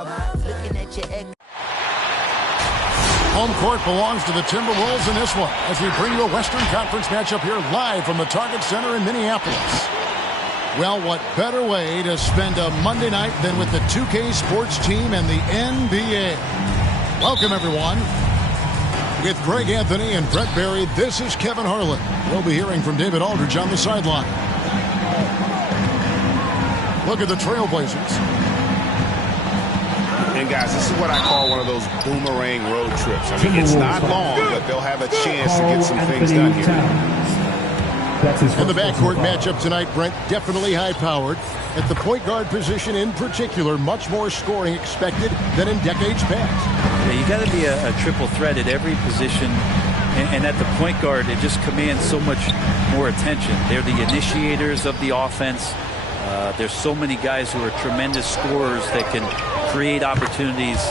Looking at your ex. Home court belongs to the Timberwolves in this one as we bring you a Western Conference matchup here live from the Target Center in Minneapolis. Well, what better way to spend a Monday night than with the 2K Sports team and the NBA. Welcome, everyone. With Greg Anthony and Brett Barry, this is Kevin Harlan. We'll be hearing from David Aldridge on the sideline. Look at the Trailblazers. And guys, this is what I call one of those boomerang road trips. I mean, it's not long, but they'll have a chance to get some things done here. In the backcourt matchup tonight, Brent, definitely high-powered. At the point guard position in particular, much more scoring expected than in decades past. Yeah, you got to be a triple threat at every position, and at the point guard, it just commands so much more attention. They're the initiators of the offense. There's so many guys who are tremendous scorers that can create opportunities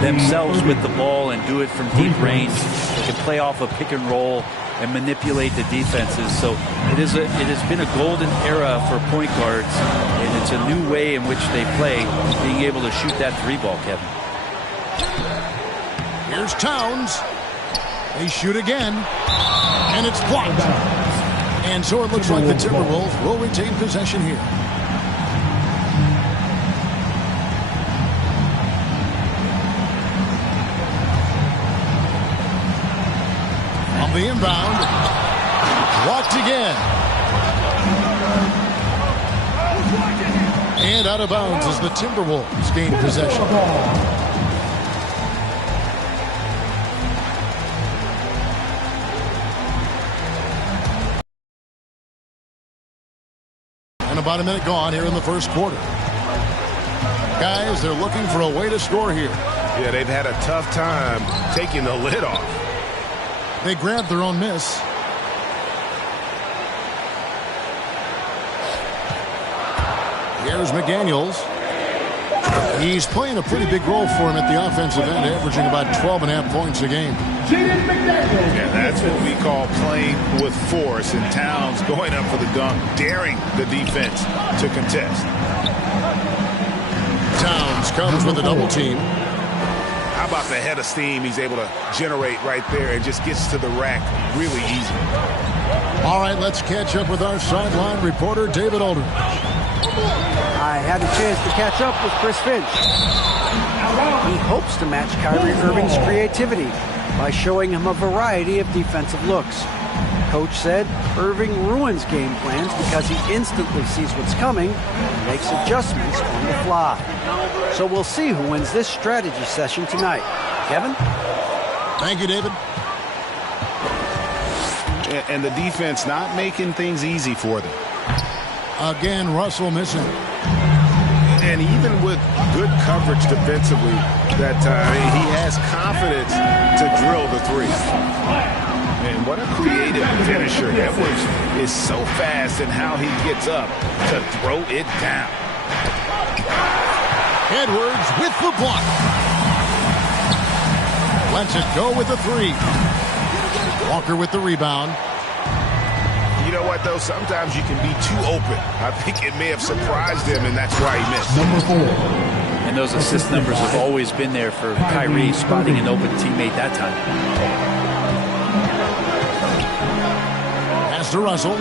themselves with the ball and do it from deep range. They can play off a pick and roll and manipulate the defenses. So it has been a golden era for point guards, and it's a new way in which they play, being able to shoot that three ball, Kevin. Here's Towns. They shoot again, and it's blocked. And so it looks like the Timberwolves will retain possession here. On the inbound, blocked again. And out of bounds as the Timberwolves gain possession. And about a minute gone here in the first quarter. Guys, they're looking for a way to score here. Yeah, they've had a tough time taking the lid off. They grabbed their own miss. Here's McDaniels. He's playing a pretty big role for him at the offensive end, averaging about 12.5 points a game. Yeah, that's what we call playing with force. And Towns going up for the dunk, daring the defense to contest. Towns comes with a double team. How about the head of steam he's able to generate right there and just gets to the rack really easy. All right, let's catch up with our sideline reporter, David Aldridge. I had a chance to catch up with Chris Finch. He hopes to match Kyrie Irving's creativity by showing him a variety of defensive looks. Coach said Irving ruins game plans because he instantly sees what's coming and makes adjustments on the fly. So we'll see who wins this strategy session tonight. Kevin? Thank you, David. And the defense not making things easy for them. Again, Russell missing. And even with good coverage defensively that time, he has confidence to drill the three. And what a creative finisher. Edwards is so fast in how he gets up to throw it down. Edwards with the block. Lets it go with the three. Walker with the rebound. You know what, though? Sometimes you can be too open. I think it may have surprised him, and that's why he missed. Number 4. And those assist numbers have always been there for Kyrie, spotting an open teammate that time. Pass to Russell.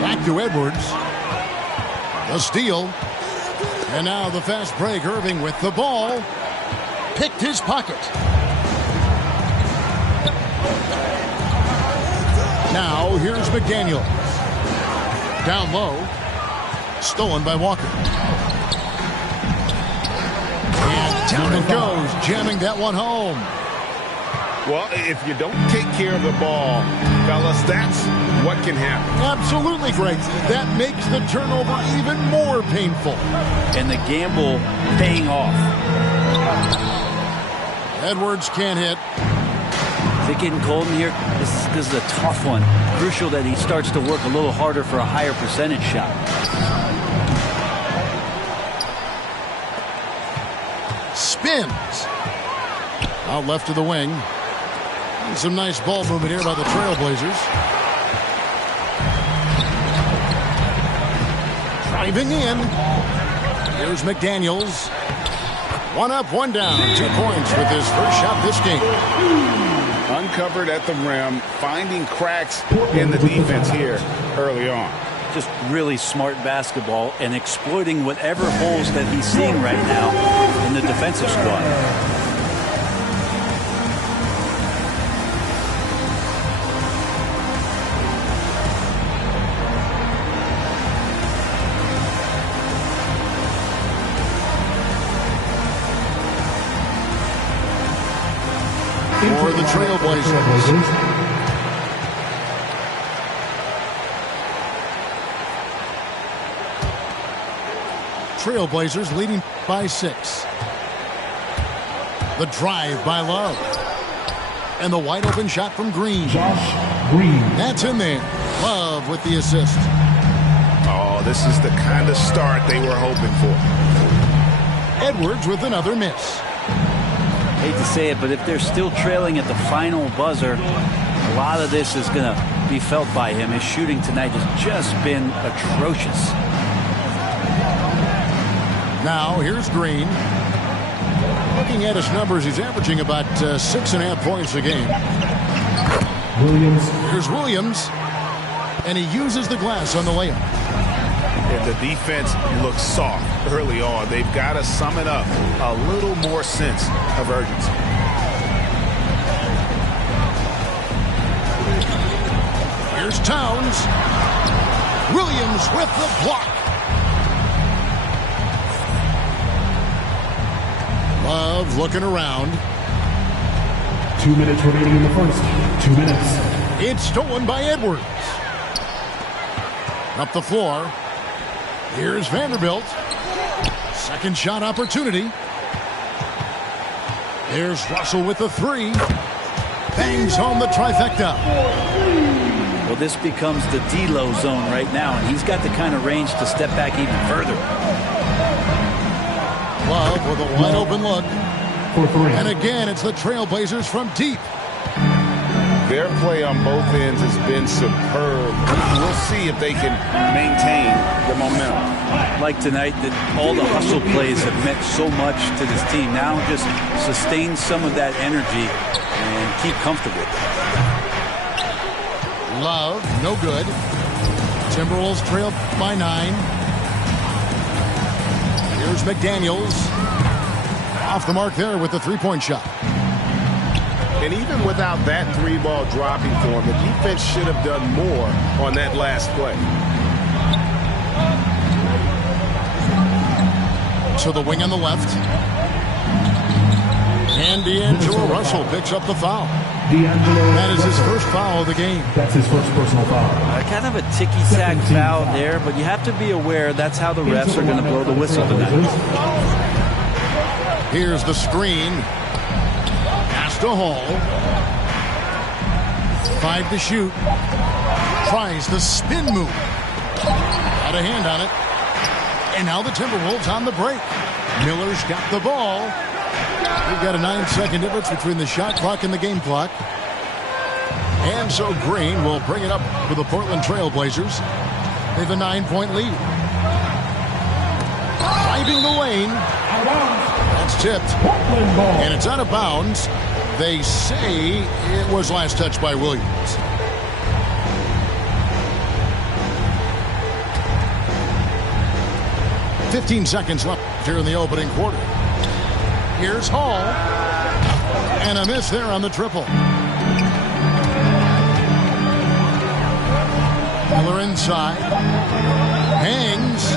Back to Edwards. The steal. And now the fast break. Irving with the ball. Picked his pocket. Now here's McDaniels. Down low. Stolen by Walker. And down it goes, jamming that one home. Well, if you don't take care of the ball, fellas, that's what can happen. Absolutely, Greg. That makes the turnover even more painful. And the gamble paying off. Edwards can't hit. Is it getting cold in here? This is a tough one. Crucial that he starts to work a little harder for a higher percentage shot. Spins. Out left to the wing. And some nice ball movement here by the Trailblazers. Driving in. Here's McDaniels. One up, one down. 2 points with his first shot this game. Uncovered at the rim, finding cracks in the defense here early on. Just really smart basketball and exploiting whatever holes that he's seeing right now in the defensive squad. For the Trailblazers. Trailblazers leading by 6. The drive by Love. And the wide open shot from Green. Josh Green. That's in there. Love with the assist. Oh, this is the kind of start they were hoping for. Edwards with another miss. Hate to say it, but if they're still trailing at the final buzzer, a lot of this is going to be felt by him. His shooting tonight has just been atrocious. Now, here's Green. Looking at his numbers, he's averaging about 6.5 points a game. Williams. Here's Williams. And he uses the glass on the layup. And the defense looks soft early on. They've got to sum it up. A little more sense of urgency. Here's Towns. Williams with the block. Love looking around. 2 minutes remaining in the first. 2 minutes. It's stolen by Edwards. Up the floor. Here's Vanderbilt. Second shot opportunity. There's Russell with the 3. Bangs home the trifecta. Well, this becomes the D-Lo zone right now, and he's got the kind of range to step back even further. Love with a wide open look. For 3. And again, it's the Trailblazers from deep. Their play on both ends has been superb. We'll see if they can maintain the momentum. Like tonight, that all the hustle plays have meant so much to this team. Now just sustain some of that energy and keep comfortable. Love, no good. Timberwolves trail by 9. Here's McDaniels. Off the mark there with the 3-point shot. And even without that 3-ball dropping for him, the defense should have done more on that last play. So the wing on the left. And D'Angelo Russell picks up the foul. That is his first foul of the game. That's his first personal foul. Kind of a ticky-tack foul there, but you have to be aware that's how the refs are going to blow the whistle tonight. Here's the screen. Pass to Hall. 5 to shoot. Tries the spin move. Got a hand on it. And now the Timberwolves on the break. Miller's got the ball. We've got a 9-second difference between the shot clock and the game clock. And so Green will bring it up for the Portland Trailblazers. They have a 9-point lead. Driving the lane. That's tipped. And it's out of bounds. They say it was last touched by Williams. "15 seconds left here in the opening quarter. Here's Hall. And a miss there on the triple. Miller inside. Hangs.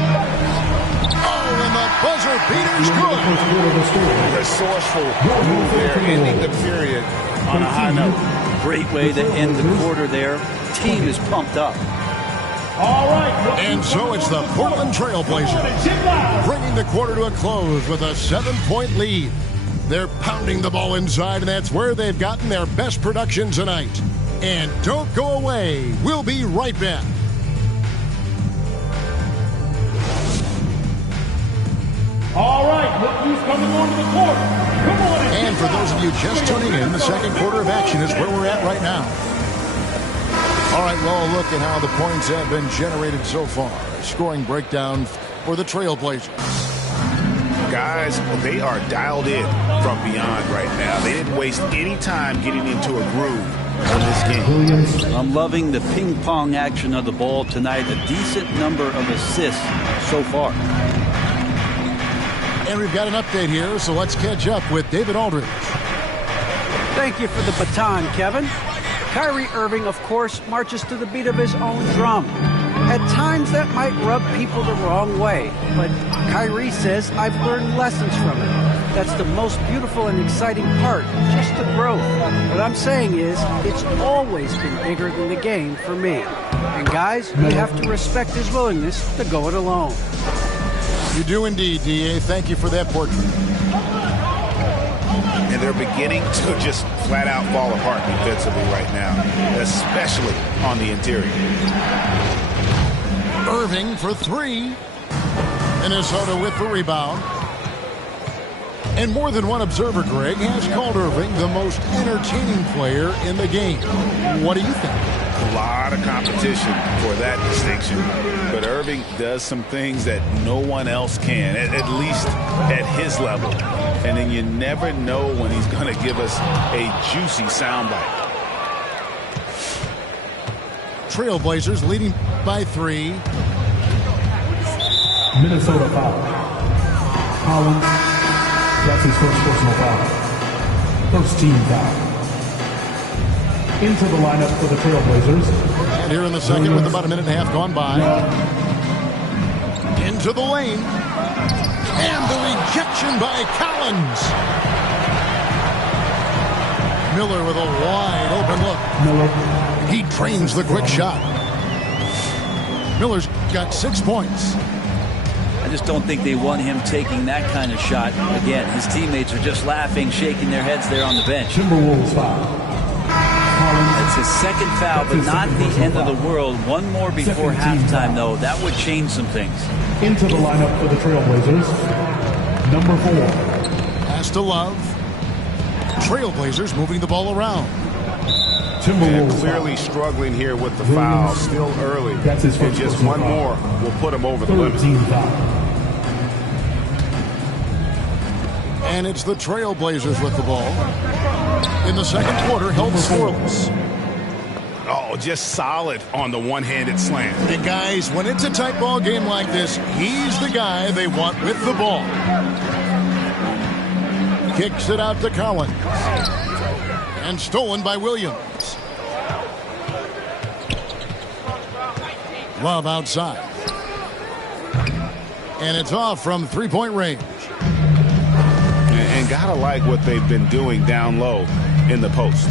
Oh, and the buzzer beater's good. Resourceful move there, ending the period on a high note. Great way to end the quarter there. Team is pumped up. All right. And so it's the Portland Trailblazers bringing the quarter to a close with a 7-point lead. They're pounding the ball inside, and that's where they've gotten their best production tonight. And don't go away. We'll be right back. All right. Look who's coming onto the court. Come on. And for those of you just tuning in, the second quarter of action is where we're at right now. All right, well, look at how the points have been generated so far. Scoring breakdown for the Trailblazers. Guys, they are dialed in from beyond right now. They didn't waste any time getting into a groove on this game. I'm loving the ping-pong action of the ball tonight. A decent number of assists so far. And we've got an update here, so let's catch up with David Aldridge. Thank you for the baton, Kevin. Kyrie Irving, of course, marches to the beat of his own drum. At times that might rub people the wrong way, but Kyrie says, I've learned lessons from it. That's the most beautiful and exciting part, just the growth. What I'm saying is, it's always been bigger than the game for me. And guys, you have to respect his willingness to go it alone. You do indeed, D.A. Thank you for that portrait. And they're beginning to just flat out fall apart defensively right now, especially on the interior. Irving for three. Minnesota with the rebound. And more than one observer, Greg, has called Irving the most entertaining player in the game. What do you think? A lot of competition for that distinction. But Irving does some things that no one else can, at least at his level. And then you never know when he's going to give us a juicy soundbite. Trailblazers leading by 3. Minnesota foul. Collins, that's his first personal foul. First team foul. Into the lineup for the Trailblazers. And here in the second with about a minute and a half gone by. Into the lane. And the rejection by Collins. Miller with a wide open look. Miller. He trains the quick shot. Miller's got 6 points. I just don't think they want him taking that kind of shot. Again, his teammates are just laughing, shaking their heads there on the bench. Timberwolves foul. It's his second foul, but not the end of the world. One more before halftime, though. That would change some things. Into the lineup for the Trailblazers. Number 4. Pass to Love. Trailblazers moving the ball around. And clearly struggling here with the foul. Still early. That's his and first just one foul. more will put him over the limit. And it's the Trailblazers with the ball. In the second quarter, held scoreless. Oh, just solid on the one-handed slam. And guys, when it's a tight ball game like this, he's the guy they want with the ball. Kicks it out to Collins. And stolen by Williams. Love outside. And it's off from three-point range. And gotta like what they've been doing down low in the post.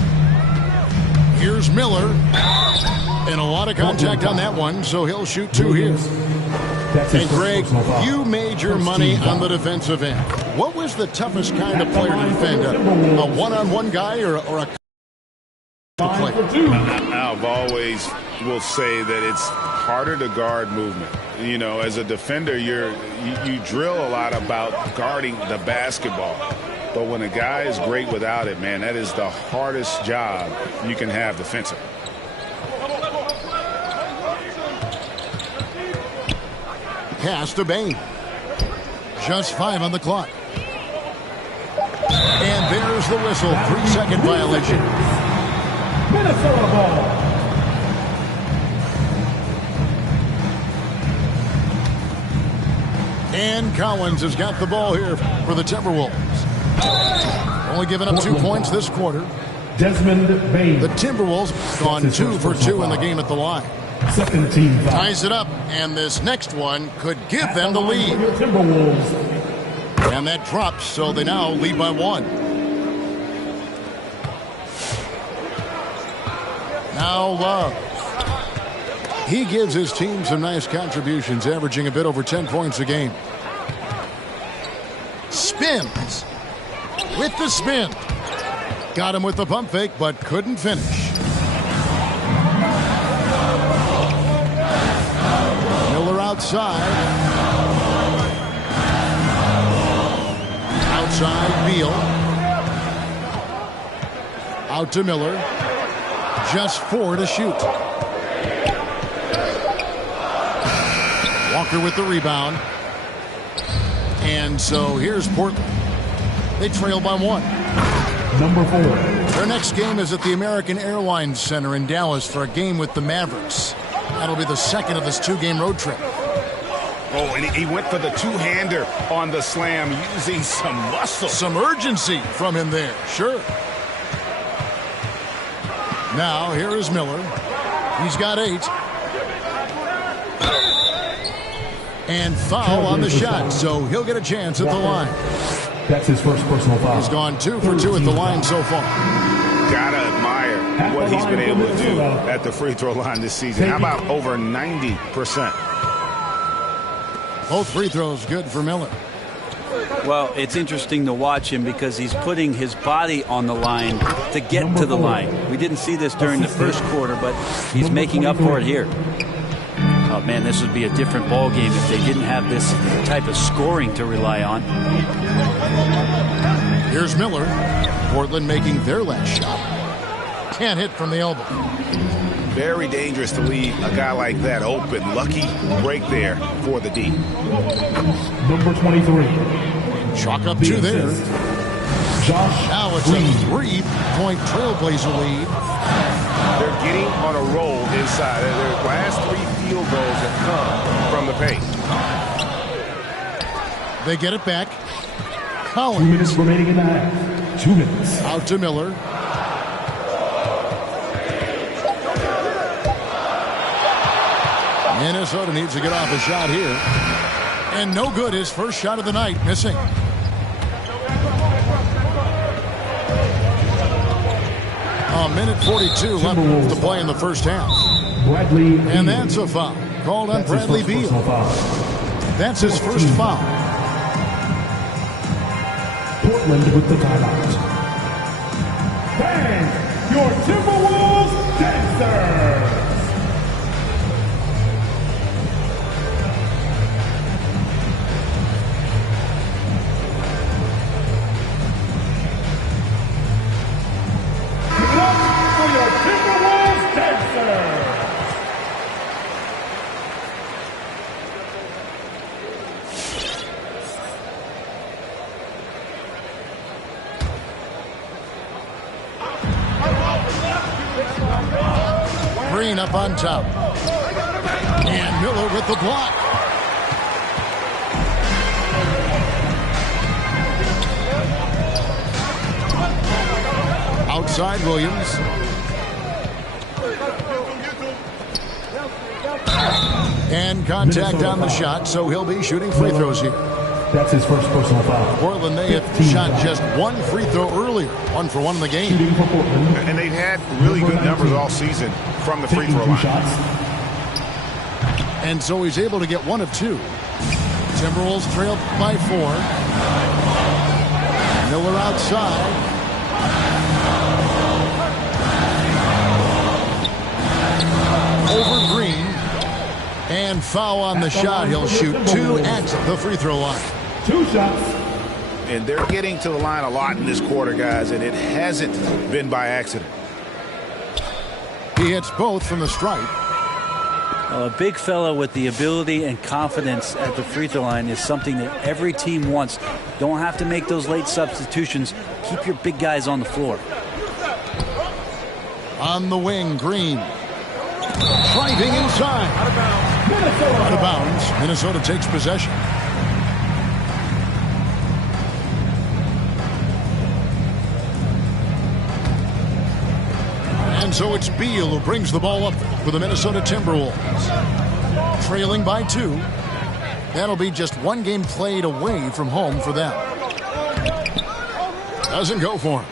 Here's Miller. And a lot of contact on that one, so he'll shoot 2 here. And Greg, you made your money on the defensive end. What was the toughest kind of player to defend? A one-on-one guy or a player? I've always will say that it's harder to guard movement. You know, as a defender, you drill a lot about guarding the basketball. But when a guy is great without it, man, that is the hardest job you can have defensively. Pass to Bane. Just 5 on the clock. And there's the whistle. 3-second violation. Minnesota ball. And Collins has got the ball here for the Timberwolves. Only giving up 2 points this quarter. Desmond Bane. The Timberwolves gone 2 for 2 in the game at the line. Second team foul. Ties it up, and this next one could give them the lead. Timberwolves. And that drops, so they now lead by 1. Now Love. He gives his team some nice contributions, averaging a bit over 10 points a game. Spins. With the spin. Got him with the pump fake, but couldn't finish. Miller outside. Outside, Beal. Out to Miller. Just 4 to shoot. Walker with the rebound. And so here's Portland. They trail by 1. Number 4. Their next game is at the American Airlines Center in Dallas for a game with the Mavericks. That'll be the second of this 2-game road trip. Oh, and he went for the two-hander on the slam, using some muscle. Some urgency from him there, sure. Now, here is Miller. He's got 8. And foul on the shot, so he'll get a chance at the line. That's his first personal foul. He's gone 2 for 2 at the line so far. Gotta admire what he's been able to do at the free throw line this season. How about over 90%? Both free throws good for Miller. Well, it's interesting to watch him because he's putting his body on the line to get to the line. We didn't see this during the first quarter, but he's making up for it here. Oh, man, this would be a different ball game if they didn't have this type of scoring to rely on. Here's Miller. Portland making their last shot. Can't hit from the elbow. Very dangerous to leave a guy like that open. Lucky break there for the D. Number 23. Chalk up 2 there. Josh Now it's a 3-point Trailblazer lead. They're getting on a roll inside. Their last 3 field goals have come from the paint. They get it back. 2 Collins. minutes remaining in the half. 2 minutes. Out to Miller. Minnesota needs to get off a shot here. And no good. His first shot of the night, missing. A minute 42 left to play in the first half. Bradley And that's a foul. Called on Bradley Beal. That's his first foul. Portland with the timeout. Bang! Your Timberwolves dancers! Give it up for your Timberwolves dancers! Green up on top. And Miller with the block. Outside Williams. And contact on the shot, so he'll be shooting free throws here. That's his first personal foul. Portland, they have shot just 1 free throw earlier. 1 for 1 in the game. Shooting for Portland. And they've had really good numbers all season from the free Taking throw 2 line. shots. And so he's able to get 1 of 2. Timberwolves trailed by 4. Miller outside. Over Green. And foul on the shot. He'll shoot 2 at the free throw line. 2 shots. And they're getting to the line a lot in this quarter, guys, and it hasn't been by accident. He hits both from the stripe. A big fella with the ability and confidence at the free throw line is something that every team wants. Don't have to make those late substitutions. Keep your big guys on the floor. On the wing, Green. Driving inside. Out of bounds. Minnesota takes possession. And so it's Beal who brings the ball up for the Minnesota Timberwolves. Trailing by 2. That'll be just 1 game played away from home for them. Doesn't go for him.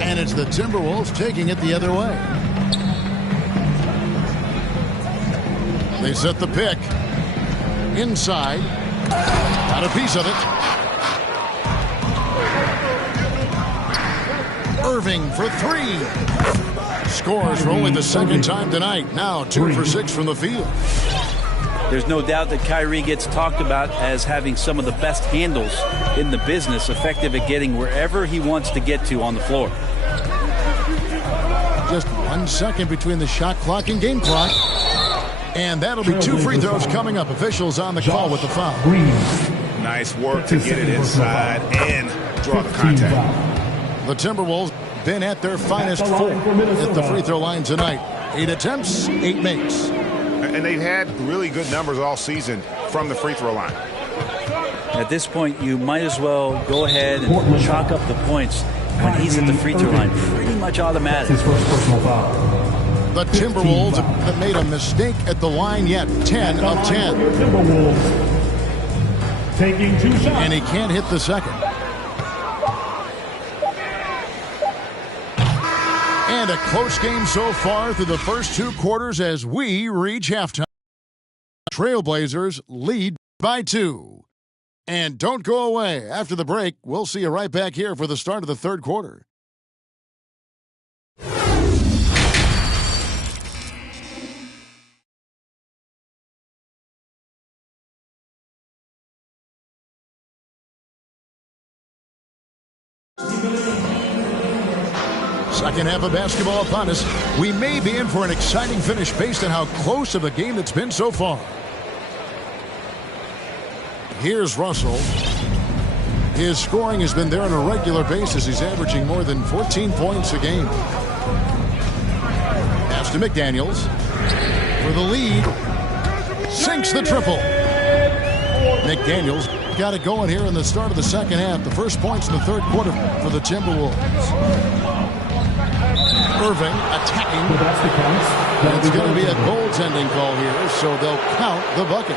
And it's the Timberwolves taking it the other way. They set the pick. Inside. Got a piece of it. Irving for 3. Scores for only the second time tonight. Now 2 for 6 from the field. There's no doubt that Kyrie gets talked about as having some of the best handles in the business, effective at getting wherever he wants to get to on the floor. Just 1 second between the shot clock and game clock. And that'll be 2 free throws coming up. Officials on the call with the foul. Nice work to get it inside and draw the contact. The Timberwolves been at their finest 4 at the free throw line tonight. 8 attempts, 8 makes. And they've had really good numbers all season from the free throw line. At this point, you might as well go ahead and chalk up the points when he's at the free throw line. Pretty much automatic. His first personal foul. The Timberwolves have made a mistake at the line yet. 10 of 10. Timberwolves taking 2 shots. And he can't hit the second. And a close game so far through the first 2 quarters as we reach halftime. Trailblazers lead by 2. And don't go away. After the break, we'll see you right back here for the start of the third quarter. Second half of basketball upon us. We may be in for an exciting finish based on how close of a game it's been so far. Here's Russell. His scoring has been there on a regular basis. He's averaging more than 14 points a game. Pass to McDaniels for the lead. Sinks the triple. McDaniels got it going here in the start of the second half. The first points in the third quarter for the Timberwolves. Irving attacking. It's going to be a goaltending call here, so they'll count the bucket.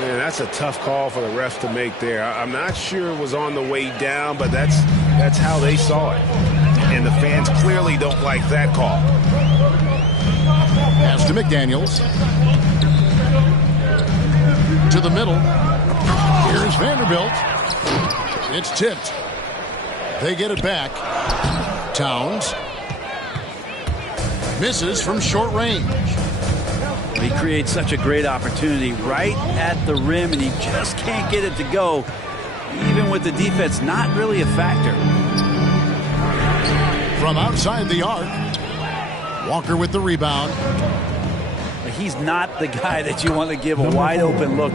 Man, that's a tough call for the refs to make there. I'm not sure it was on the way down, but that's how they saw it. And the fans clearly don't like that call. Pass to McDaniels. To the middle. Here's Vanderbilt. It's tipped. They get it back. Towns. Misses from short range. He creates such a great opportunity right at the rim, and he just can't get it to go. Even with the defense not really a factor. From outside the arc, Walker with the rebound. He's not the guy that you want to give a wide open look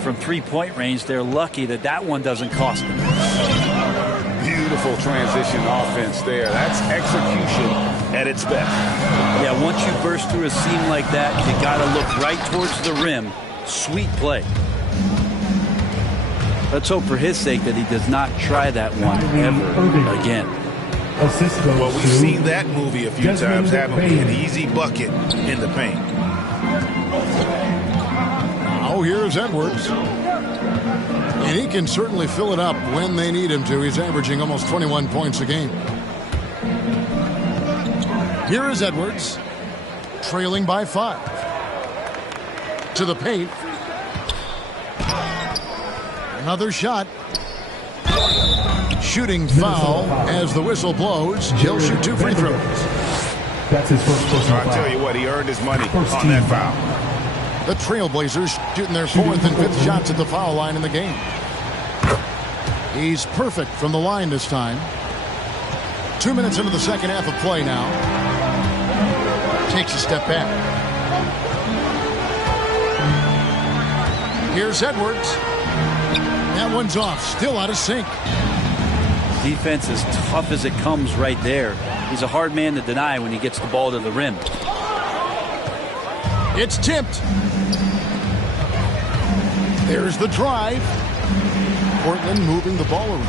from three-point range. They're lucky that that one doesn't cost them. Beautiful transition offense there. That's execution at its best. Yeah, once you burst through a seam like that, you got to look right towards the rim. Sweet play. Let's hope for his sake that he does not try that one ever again. Well, we've seen that movie a few times, haven't we? An easy bucket in the paint. Now here's Edwards. And he can certainly fill it up when they need him to. He's averaging almost 21 points a game. Here is Edwards, trailing by 5. To the paint. Another shot. Shooting foul as the whistle blows. He'll shoot 2 free throws. That's his first personal foul. I'll tell you what, he earned his money on that foul. The Trailblazers shooting their 4th and 5th shots at the foul line in the game. He's perfect from the line this time. 2 minutes into the second half of play now. Takes a step back. Here's Edwards. That one's off. Still out of sync. Defense as tough as it comes right there. He's a hard man to deny when he gets the ball to the rim. It's tipped. There's the drive. Portland moving the ball around.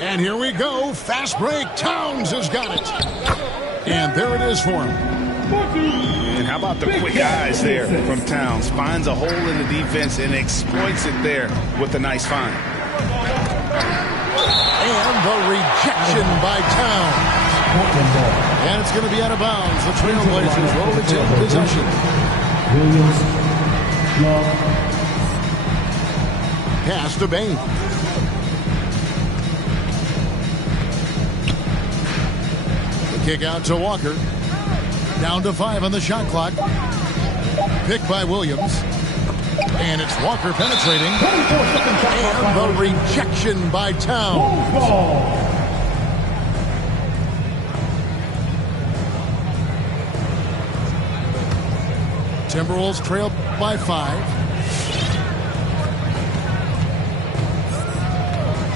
And here we go. Fast break. Towns has got it. And there it is for him. And how about the quick eyes there from Towns? Finds a hole in the defense and exploits it there with a nice find. And the rejection by Towns. And it's going to be out of bounds. The Trailblazers will retain possession. Pass to Bain. The kick out to Walker. Down to 5 on the shot clock. Picked by Williams. And it's Walker penetrating. And the rejection by Towns. Timberwolves trail by 5.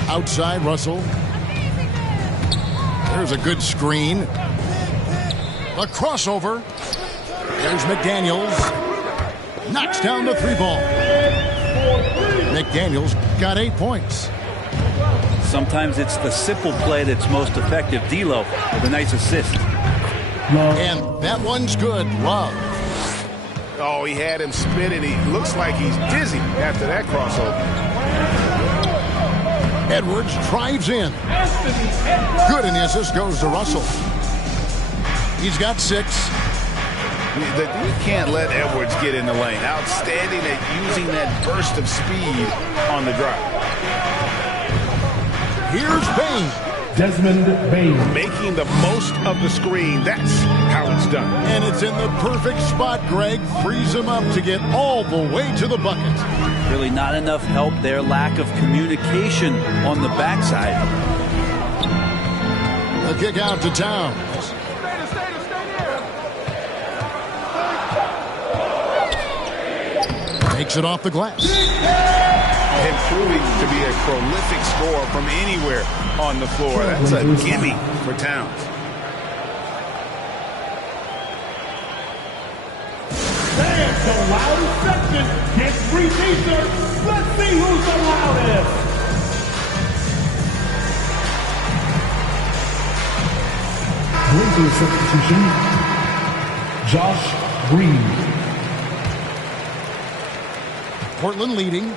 Outside, Russell. There's a good screen. A crossover. There's McDaniels. Knocks down the 3-ball. McDaniels got 8 points. Sometimes it's the simple play that's most effective. D'Lo with a nice assist. And that one's good. Love. Oh, he had him spinning. He looks like he's dizzy after that crossover. Edwards drives in. Good, and the assist goes to Russell. He's got 6. You can't let Edwards get in the lane. Outstanding at using that burst of speed on the drive. Here's Bane. Desmond Bane. Making the most of the screen. That's how it's done. And it's in the perfect spot, Greg. Frees him up to get all the way to the bucket. Really not enough help there. Lack of communication on the backside. A kick out to Towns. Takes it off the glass. And proving to be a prolific scorer from anywhere on the floor. That's a gimme for Towns. There's the loudest section. Gets free t-shirts. Let's see who's the loudest. Winter substitution. Josh Green. Portland leading.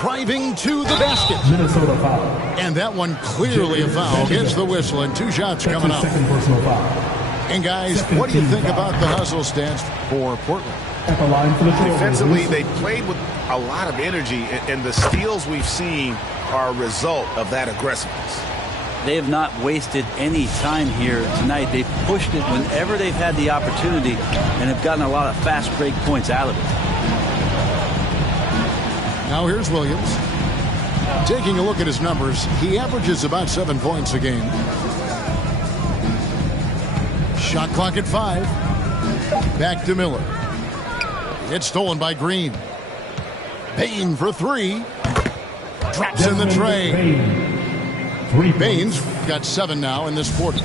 Driving to the basket. Minnesota foul. And that one clearly a foul. Gets the whistle and 2 shots coming up. Second personal foul. And guys, what do you think about the hustle stance for Portland? At the line for the Defensively, they played with a lot of energy, and the steals we've seen are a result of that aggressiveness. They have not wasted any time here tonight. They've pushed it whenever they've had the opportunity and have gotten a lot of fast break points out of it. Now here's Williams. Taking a look at his numbers, he averages about 7 points a game. Shot clock at 5. Back to Miller. It's stolen by Green. Bane for 3. Drops in the tray. Bane's got 7 now in this quarter.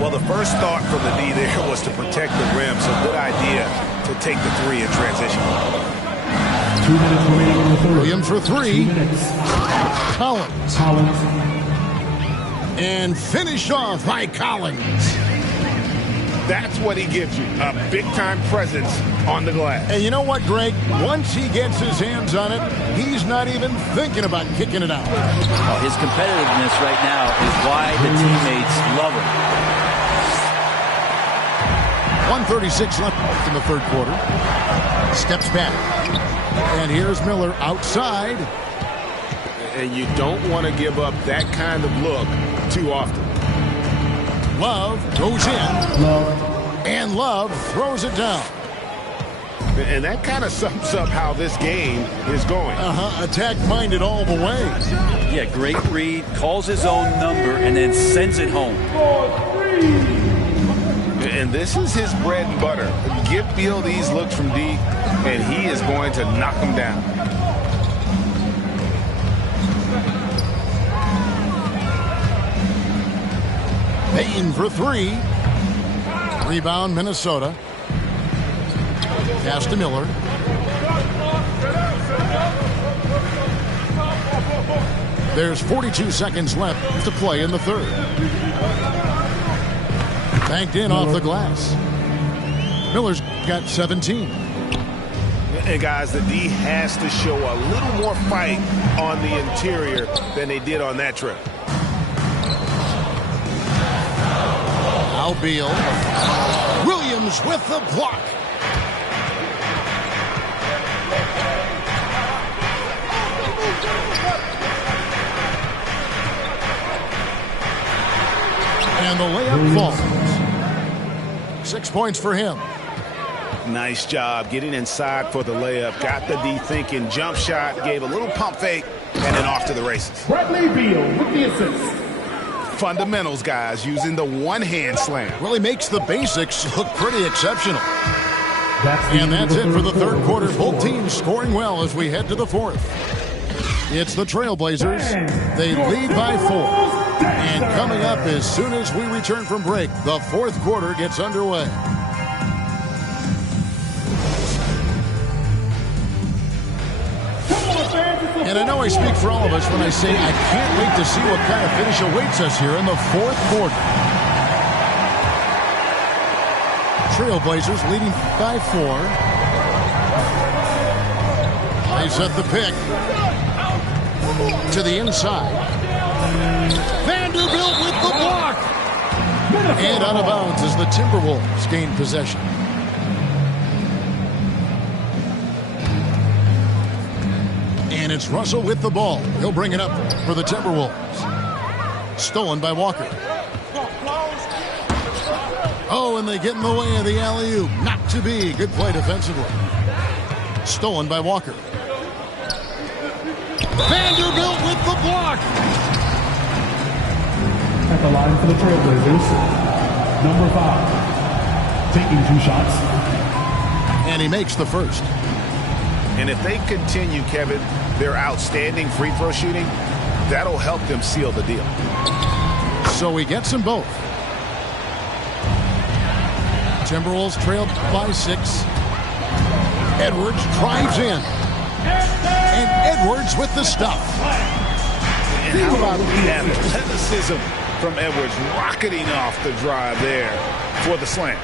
Well, the first thought from the D there was to protect the rim, so good idea to take the 3 in transition. 2 minutes remaining in the third. Williams for 3. 2 minutes. Collins. And finished off by Collins. That's what he gives you, a big-time presence on the glass. And you know what, Greg? Once he gets his hands on it, he's not even thinking about kicking it out. Well, his competitiveness right now is why the teammates love him. 1:36 left in the third quarter. Steps back. And here's Miller outside. And you don't want to give up that kind of look too often. Love goes in. And Love throws it down. And that kind of sums up how this game is going. Attack-minded all the way. Yeah, great read, calls his own number, and then sends it home. And this is his bread and butter. Give Beal these looks from deep, and he is going to knock them down. Bane for 3. Rebound, Minnesota. Pass to Miller. There's 42 seconds left to play in the third. Banked in off the glass. Miller's got 17. And guys, the D has to show a little more fight on the interior than they did on that trip. Now Beal. Williams with the block. And the layup falls. 6 points for him. Nice job getting inside for the layup. Got the D thinking. Jump shot. Gave a little pump fake. And then off to the races. Bradley Beal with the assist. Fundamentals, guys, using the one-hand slam. Really makes the basics look pretty exceptional. And that's it for the third quarter. Both teams scoring well as we head to the fourth. It's the Trailblazers. They lead by 4. And coming up as soon as we return from break, the fourth quarter gets underway. And I know I speak for all of us when I say I can't wait to see what kind of finish awaits us here in the fourth quarter. Trailblazers leading by 4. They set the pick to the inside. Vanderbilt with the block. And out of bounds as the Timberwolves gain possession. And it's Russell with the ball. He'll bring it up for the Timberwolves. Stolen by Walker. Oh, and they get in the way of the alley-oop. Not to be. Good play defensively. Stolen by Walker. Vanderbilt with the block. At the line for the Trailblazers, number 5, taking 2 shots. And he makes the first. And if they continue, Kevin, their outstanding free throw shooting, that'll help them seal the deal. So he gets them both. Timberwolves trailed by 6. Edwards drives in. And Edwards with the stuff. And how about that athleticism from Edwards rocketing off the drive there for the slam.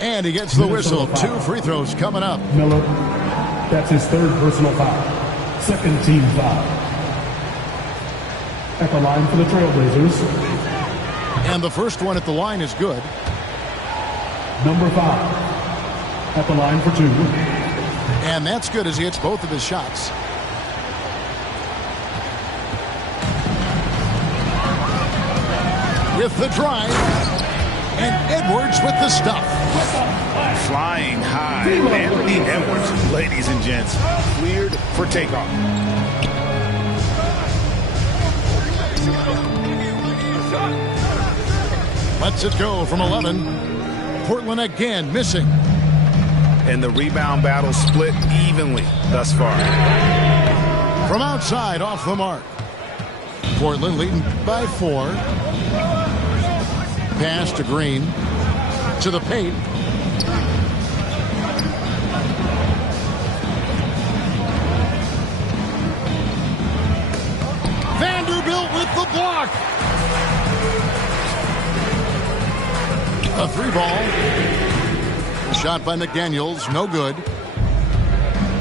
And he gets the whistle. 2 free throws coming up. Miller, that's his 3rd personal foul. 2nd team foul. At the line for the Trailblazers. And the first one at the line is good. Number 5. At the line for 2. And that's good as he hits both of his shots. With the drive. And Edwards with the stuff. Flying high. Anthony Edwards, ladies and gents, cleared for takeoff. Lets it go from 11. Portland again missing. And the rebound battle split evenly thus far. From outside, off the mark. Portland leading by 4. Pass to Green. To the paint. Vanderbilt with the block. A 3-ball. Shot by McDaniels, no good.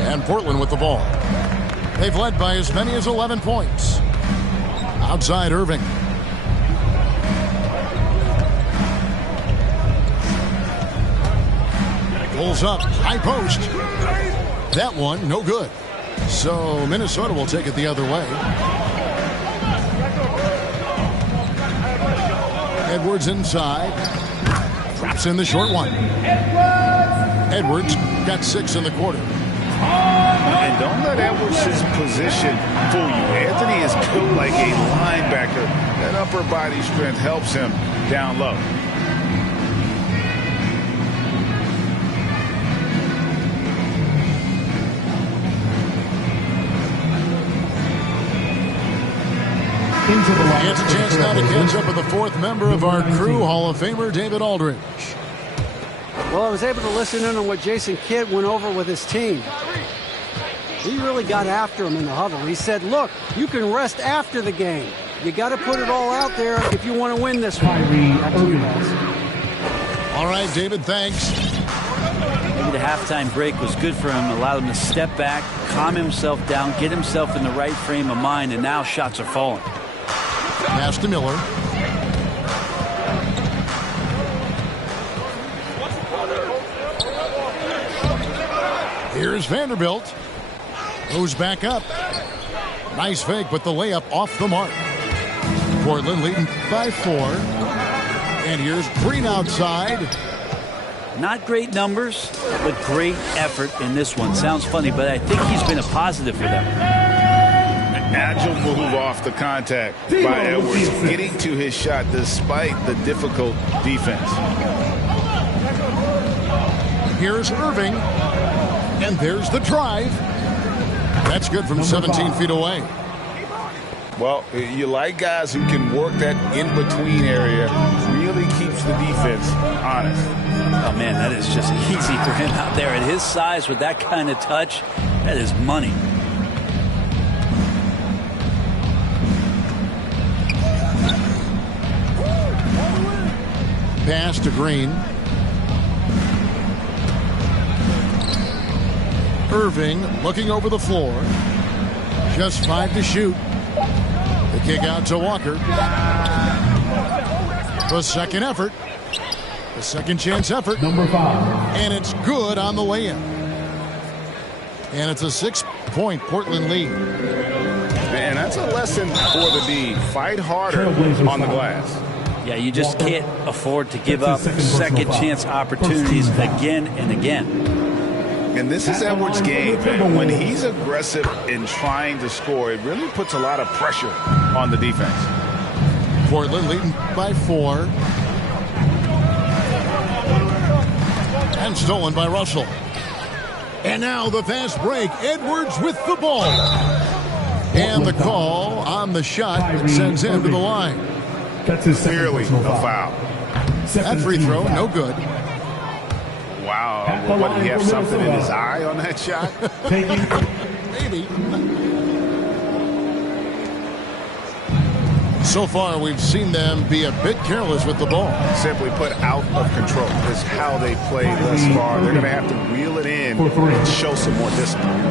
And Portland with the ball. They've led by as many as 11 points. Outside Irving. Pulls up, high post. That one, no good. So Minnesota will take it the other way. Edwards inside. Drops in the short one. Edwards got 6 in the quarter. And don't let Edwards' position fool you. Anthony is built like a linebacker. That upper body strength helps him down low. It's a chance now to catch up with the 4th member of our crew, Hall of Famer David Aldridge. Well, I was able to listen in on what Jason Kidd went over with his team. He really got after him in the huddle. He said, look, you can rest after the game. You got to put it all out there if you want to win this one. All right, David, thanks. Maybe the halftime break was good for him. Allowed him to step back, calm himself down, get himself in the right frame of mind, and now shots are falling. Pass to Miller. Here's Vanderbilt. Goes back up. Nice fake, but the layup off the mark. Portland leading by 4. And here's Green outside. Not great numbers, but great effort in this one. Sounds funny, but I think he's been a positive for them. Agile move off the contact by Edwards, getting to his shot despite the difficult defense. Here's Irving, and there's the drive. That's good from 17 feet away. Well, you like guys who can work that in-between area, really keeps the defense honest. Oh, man, that is just easy for him out there. At his size, with that kind of touch, that is money. Pass to Green. Irving looking over the floor. Just 5 to shoot. The kick out to Walker. The second effort. The second chance effort. Number 5. And it's good on the way in. And it's a 6-point Portland lead. And that's a lesson for the D. Fight harder on the glass. Yeah, you just can't afford to give up second chance opportunities again and again. And this is Edwards' game. When he's aggressive in trying to score, it really puts a lot of pressure on the defense. Portland leading by 4. And stolen by Russell. And now the fast break. Edwards with the ball. And the call on the shot that sends him to the line. That's his Clearly a foul. That free throw, no good. Wow. What, did he have something in his eye on that shot? Maybe. So far, we've seen them be a bit careless with the ball. Simply put, out of control is how they play thus far. They're going to have to reel it in and show some more discipline.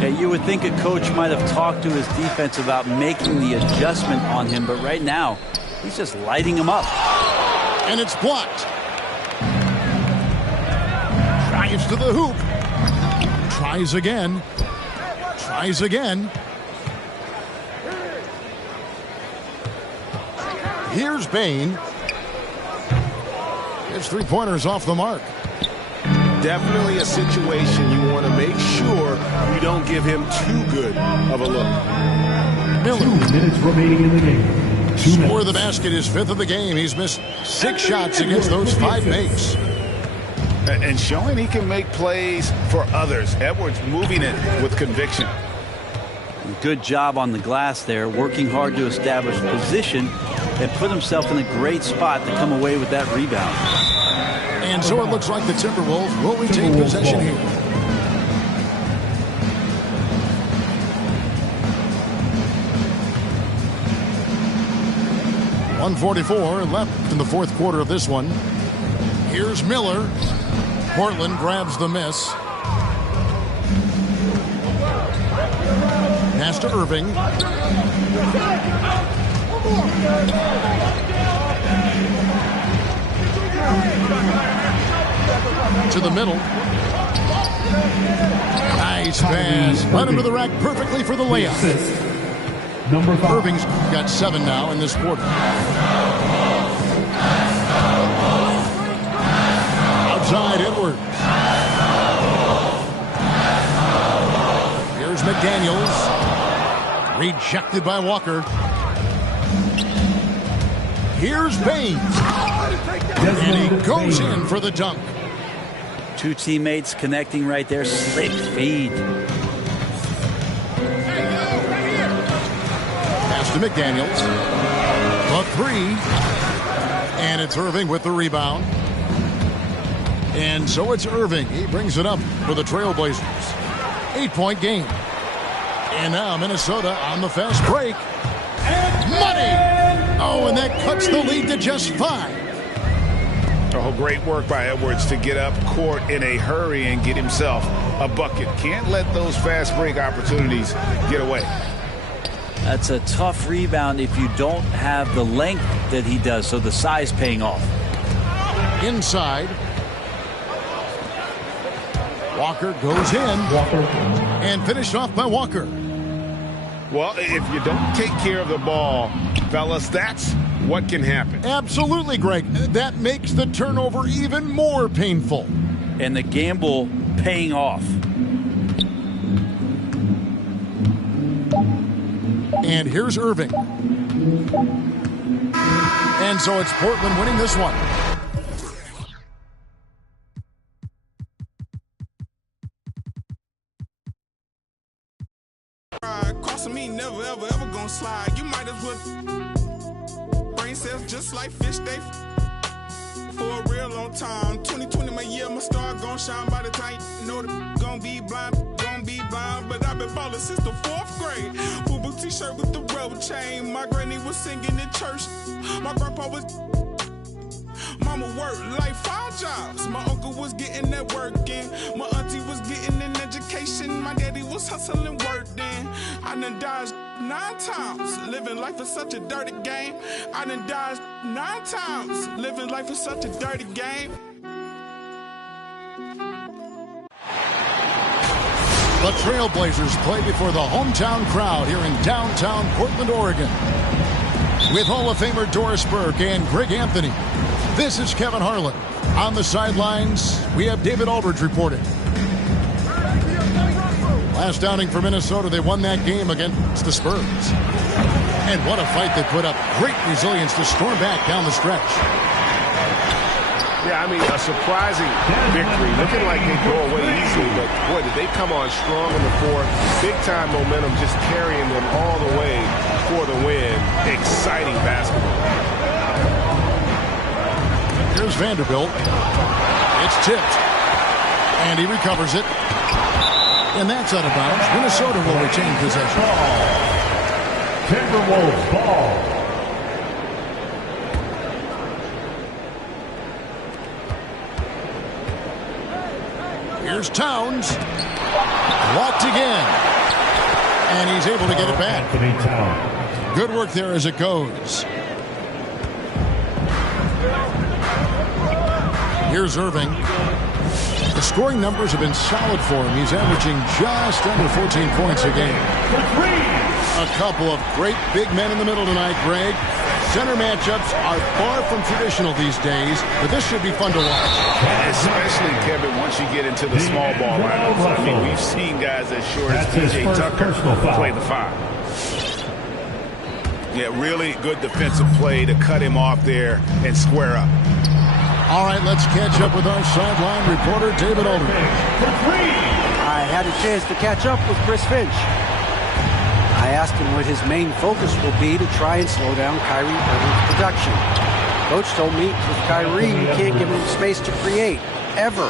Yeah, you would think a coach might have talked to his defense about making the adjustment on him, but right now, he's just lighting him up. And it's blocked. Drives to the hoop. Tries again. Tries again. Here's Bane. His three-pointers off the mark. Definitely a situation you want to make sure you don't give him too good of a look. Miller. 2 minutes remaining in the game. Score the basket, his 5th of the game. He's missed 6 shots against those 5 makes. And showing he can make plays for others. Edwards moving it with conviction. Good job on the glass there, working hard to establish position and put himself in a great spot to come away with that rebound. And so it looks like the Timberwolves will retain possession here. .144 left in the 4th quarter of this one. Here's Miller. Portland grabs the miss. Pass to Irving. To the middle. Nice pass. Right under the rack perfectly for the layup. Number 5. Irving's got 7 now in this quarter. Outside Edwards. Here's McDaniels. Rejected by Walker. Here's Bane. And he goes in for the dunk. 2 teammates connecting right there. Slick feed. Pass to McDaniels. The 3. And it's Irving with the rebound. And so it's Irving. He brings it up for the Trailblazers. 8-point game. And now Minnesota on the fast break. Money! Oh, and that cuts the lead to just 5. Oh, great work by Edwards to get up court in a hurry and get himself a bucket. Can't let those fast break opportunities get away. That's a tough rebound if you don't have the length that he does, so the size paying off. Inside. Walker goes in. And finished off by Walker. Well, if you don't take care of the ball, fellas, that's what can happen. Absolutely, Greg. That makes the turnover even more painful. And the gamble paying off. And here's Irving. And so it's Portland winning this one. Crossing me, never, ever, ever gonna slide. You might as well. Brain cells just like fish, they for a real long time. 2020, my year, my star gon' shine by the time you know the gon' be blind. But I've been ballin' since the 4th grade. Boo-boo t-shirt with the rubber chain. My granny was singing in church. My grandpa was. Mama worked like 5 jobs. My uncle was getting that work in. My auntie was getting an education. My daddy was hustling work then. I done dodged 9 times. Living life is such a dirty game. I done dodged 9 times. Living life is such a dirty game. The Trailblazers play before the hometown crowd here in downtown Portland, Oregon. With Hall of Famer Doris Burke and Greg Anthony, this is Kevin Harlan. On the sidelines, we have David Aldridge reporting. Last outing for Minnesota, they won that game against the Spurs. And what a fight they put up. Great resilience to storm back down the stretch. Yeah, I mean, a surprising victory. Looking like they go away easily, but boy, did they come on strong in the 4th. Big-time momentum just carrying them all the way for the win. Exciting basketball. Here's Vanderbilt. It's tipped. And he recovers it. And that's out of bounds. Minnesota will retain possession. Timberwolves ball. Here's Towns. Blocked again. And he's able to get it back. Anthony Towns. Good work there as it goes. Here's Irving. The scoring numbers have been solid for him. He's averaging just under 14 points a game. A couple of great big men in the middle tonight, Greg. Center matchups are far from traditional these days, but this should be fun to watch. Especially, Kevin, once you get into the small ball lineups. I mean, we've seen guys as short as P.J. Tucker play the 5. Yeah, really good defensive play to cut him off there and square up. All right, let's catch up with our sideline reporter, David Aldridge. I had a chance to catch up with Chris Finch. I asked him what his main focus will be to try and slow down Kyrie Irving's production. Coach told me with Kyrie, you can't give him space to create, ever.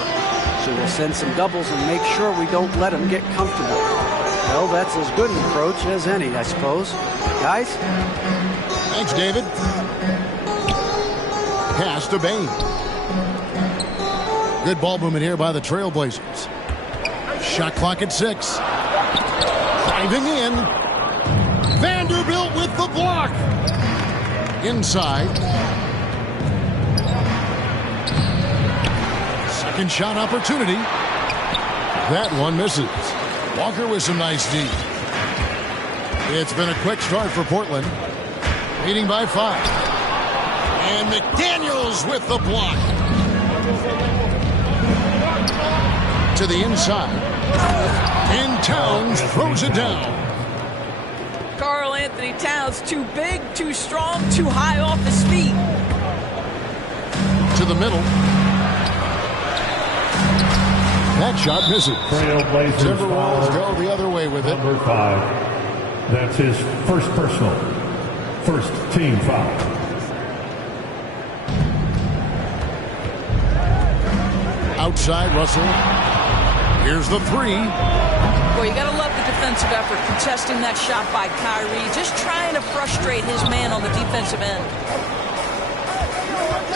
So we'll send some doubles and make sure we don't let him get comfortable. Well, that's as good an approach as any, I suppose. Guys? Thanks, David. Pass to Bane. Good ball movement here by the Trailblazers. Shot clock at 6. Driving in. Vanderbilt with the block. Inside. Second shot opportunity. That one misses. Walker with some nice D. It's been a quick start for Portland. Leading by 5. And McDaniels with the block. To the inside. And Towns throws it down. Karl Anthony Towns, too big, too strong, too high off his feet. To the middle. That shot misses. Trailblazers Timberwolves go the other way with it. Number 5. That's his first personal. First team foul. Outside, Russell. Here's the 3. Boy, you got to love the defensive effort, contesting that shot by Kyrie, just trying to frustrate his man on the defensive end.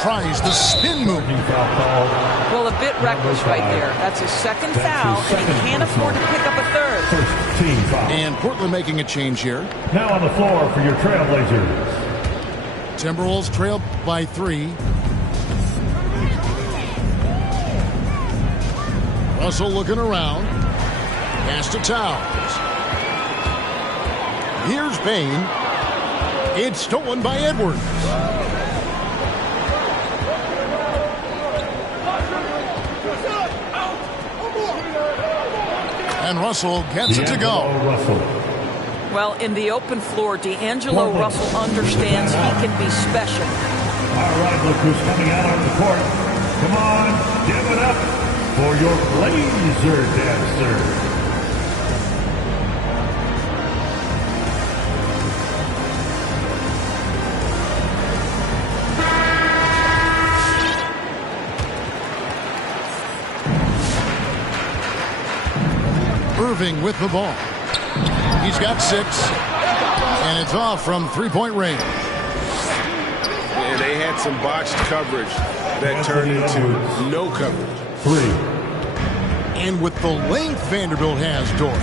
Tries the spin move. Well, a bit reckless right there. That's his second foul, and he can't afford to pick up a third. First team foul. And Portland making a change here. Now on the floor for your Trailblazers. Timberwolves trail by 3. Russell looking around. Pass to Towns. Here's Bane. It's stolen by Edwards. And Russell gets it to go. Well, Well, in the open floor, D'Angelo Russell understands he can be special. All right, look who's coming out on the court. Come on, give it up for your Blazer dancer. Irving with the ball. He's got 6, and it's off from three-point range. Yeah, they had some botched coverage that turned into no coverage. 3. And with the length Vanderbilt has, Doris,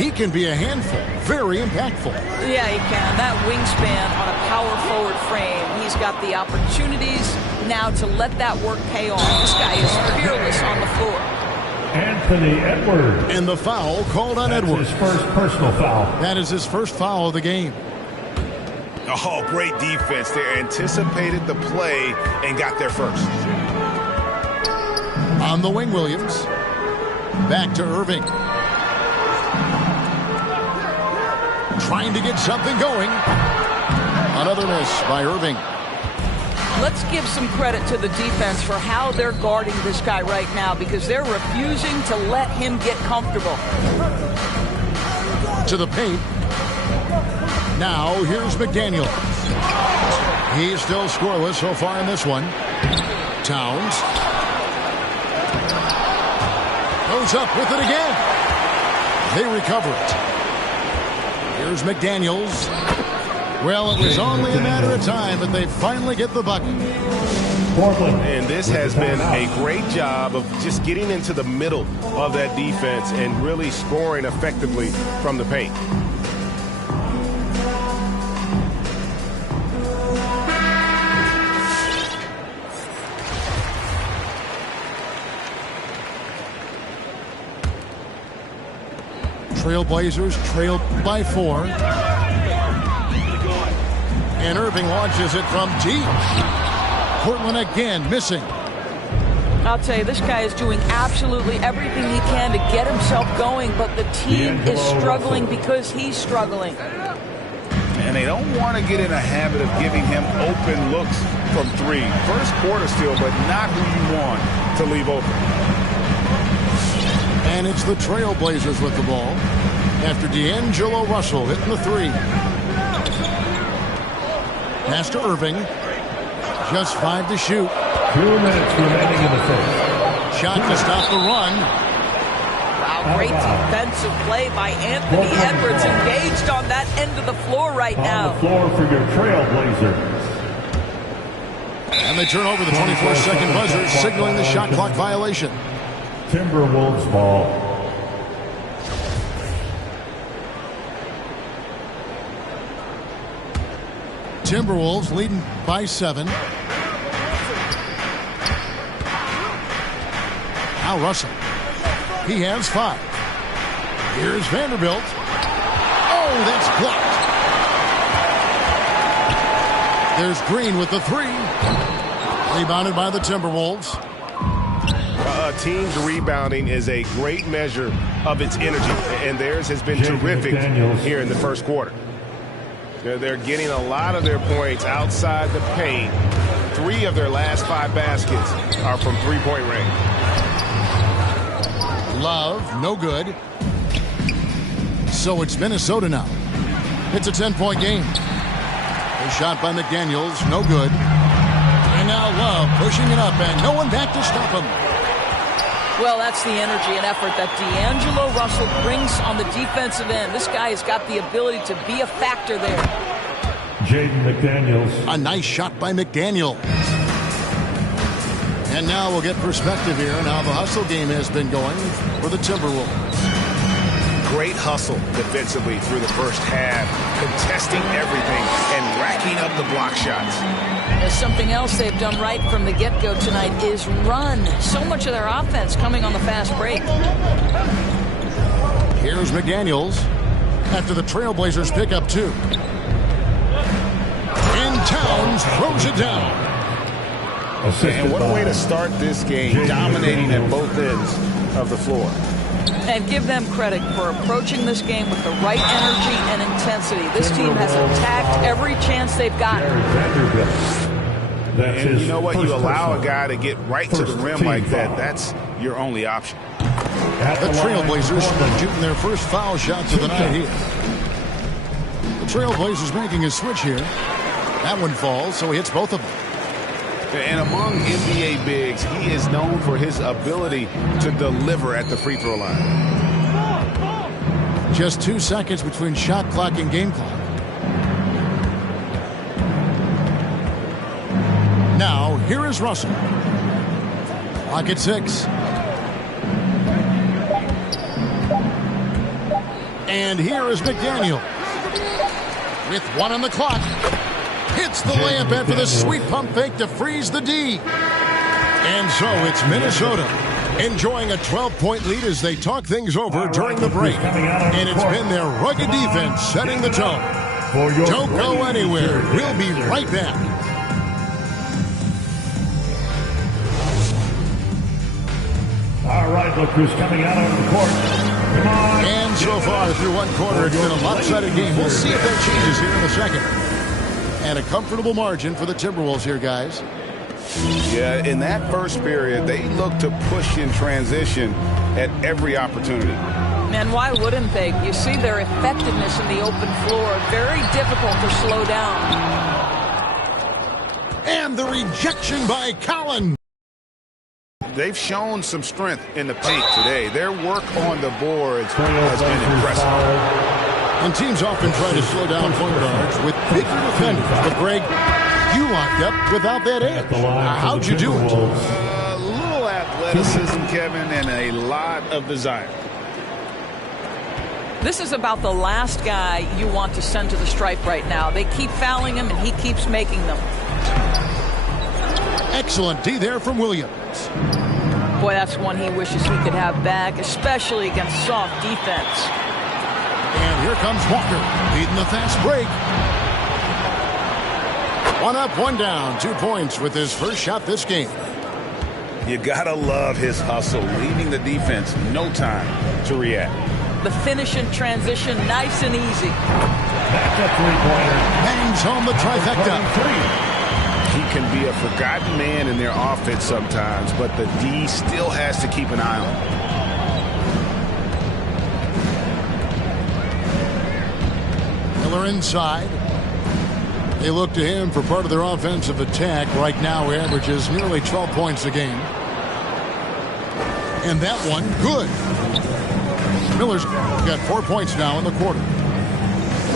he can be a handful, very impactful. Yeah, he can. That wingspan on a power forward frame, he's got the opportunities now to let that work pay off. This guy is fearless on the floor. Anthony Edwards. And the foul called on That's Edwards. his first personal foul. That is his first foul of the game. Oh, great defense. They anticipated the play and got there first. On the wing, Williams. Back to Irving. Trying to get something going. Another miss by Irving. Let's give some credit to the defense for how they're guarding this guy right now, because they're refusing to let him get comfortable. To the paint. Now here's McDaniel. He's still scoreless so far in this one. Towns. Goes up with it again. They recover it. Here's McDaniels. Well, it was only a matter of time, but they finally get the bucket. And this has been a great job of just getting into the middle of that defense and really scoring effectively from the paint. Trailblazers trailed by 4. And Irving launches it from deep. Portland again missing. I'll tell you, this guy is doing absolutely everything he can to get himself going, but the team is struggling because he's struggling. And they don't want to get in a habit of giving him open looks from 3. First quarter still, but not who you want to leave open. And it's the Trailblazers with the ball after D'Angelo Russell hitting the 3. Pass to Irving. Just 5 to shoot. 2 minutes remaining in the first. Shot to stop the run. Wow, great defensive play by Anthony Edwards, engaged on that end of the floor right now. On the floor for your Trailblazers. And they turn over the 24-second buzzer, signaling the shot clock violation. Timberwolves ball. Timberwolves leading by 7. Now Russell. He has 5. Here's Vanderbilt. Oh, that's blocked. There's Green with the 3. Rebounded by the Timberwolves. Team's rebounding is a great measure of its energy, and theirs has been terrific here in the first quarter. They're getting a lot of their points outside the paint. 3 of their last 5 baskets are from three-point range. Love, no good. So it's Minnesota now. It's a 10-point game. A shot by McDaniels, no good. And now Love pushing it up, and no one back to stop him. Well, that's the energy and effort that D'Angelo Russell brings on the defensive end. This guy has got the ability to be a factor there. Jaden McDaniels. A nice shot by McDaniel. And now we'll get perspective here. Now the hustle game has been going for the Timberwolves. Great hustle defensively through the first half, contesting everything and racking up the block shots. There's something else they've done right from the get-go tonight is run. So much of their offense coming on the fast break. Here's McDaniels after the Trailblazers pick up 2. And Towns throws it down. And what a way to start this game, dominating at both ends of the floor. And give them credit for approaching this game with the right energy and intensity. This team has attacked every chance they've gotten. And you know what? You allow a guy to get right to the rim like that. That's your only option. The Trailblazers shooting their first foul shots of the night here. The Trailblazers making a switch here. That one falls, so he hits both of them. And among NBA bigs, he is known for his ability to deliver at the free throw line. Just 2 seconds between shot clock and game clock. Now, here is Russell. Clock at 6. And here is McDaniel. With 1 on the clock. Hits the layup after the sweet pump fake to freeze the D. And so it's Minnesota enjoying a 12-point lead as they talk things over during the break. And it's been their rugged defense setting the tone. Don't go anywhere. We'll be right back. All right, look who's coming out on the court. Come on. And so far through one quarter, it's been a lopsided game. We'll see if that changes here in a second. And a comfortable margin for the Timberwolves here, guys. Yeah, in that first period, they looked to push in transition at every opportunity. And why wouldn't they? You see their effectiveness in the open floor. Very difficult to slow down. And the rejection by Collins. They've shown some strength in the paint today. Their work on the boards has been impressive. And teams often try to slow down point guards with bigger defenders. But, Greg, you locked up without that edge. How'd you do it? A little athleticism, Kevin, and a lot of desire. This is about the last guy you want to send to the stripe right now. They keep fouling him, and he keeps making them. Excellent D there from Williams. Boy, that's one he wishes he could have back, especially against soft defense. And here comes Walker, leading the fast break. 1 up, 1 down, 2 points with his first shot this game. You gotta love his hustle, leaving the defense no time to react. The finish in transition, nice and easy. That's a three-pointer. Bangs home the trifecta. He can be a forgotten man in their offense sometimes, but the D still has to keep an eye on him. Miller inside. They look to him for part of their offensive attack. Right now, he averages nearly 12 points a game. And that one, good. Miller's got 4 points now in the quarter.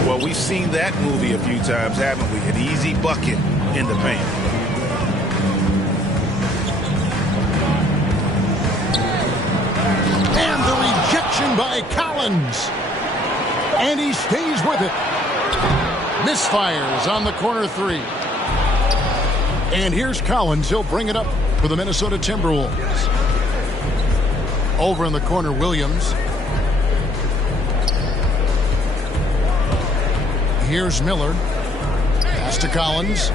Well, we've seen that movie a few times, haven't we? An easy bucket in the paint. And the rejection by Collins. And he stays with it. Misfires on the corner 3. And here's Collins. He'll bring it up for the Minnesota Timberwolves. Over in the corner, Williams. Here's Miller. Pass to Collins.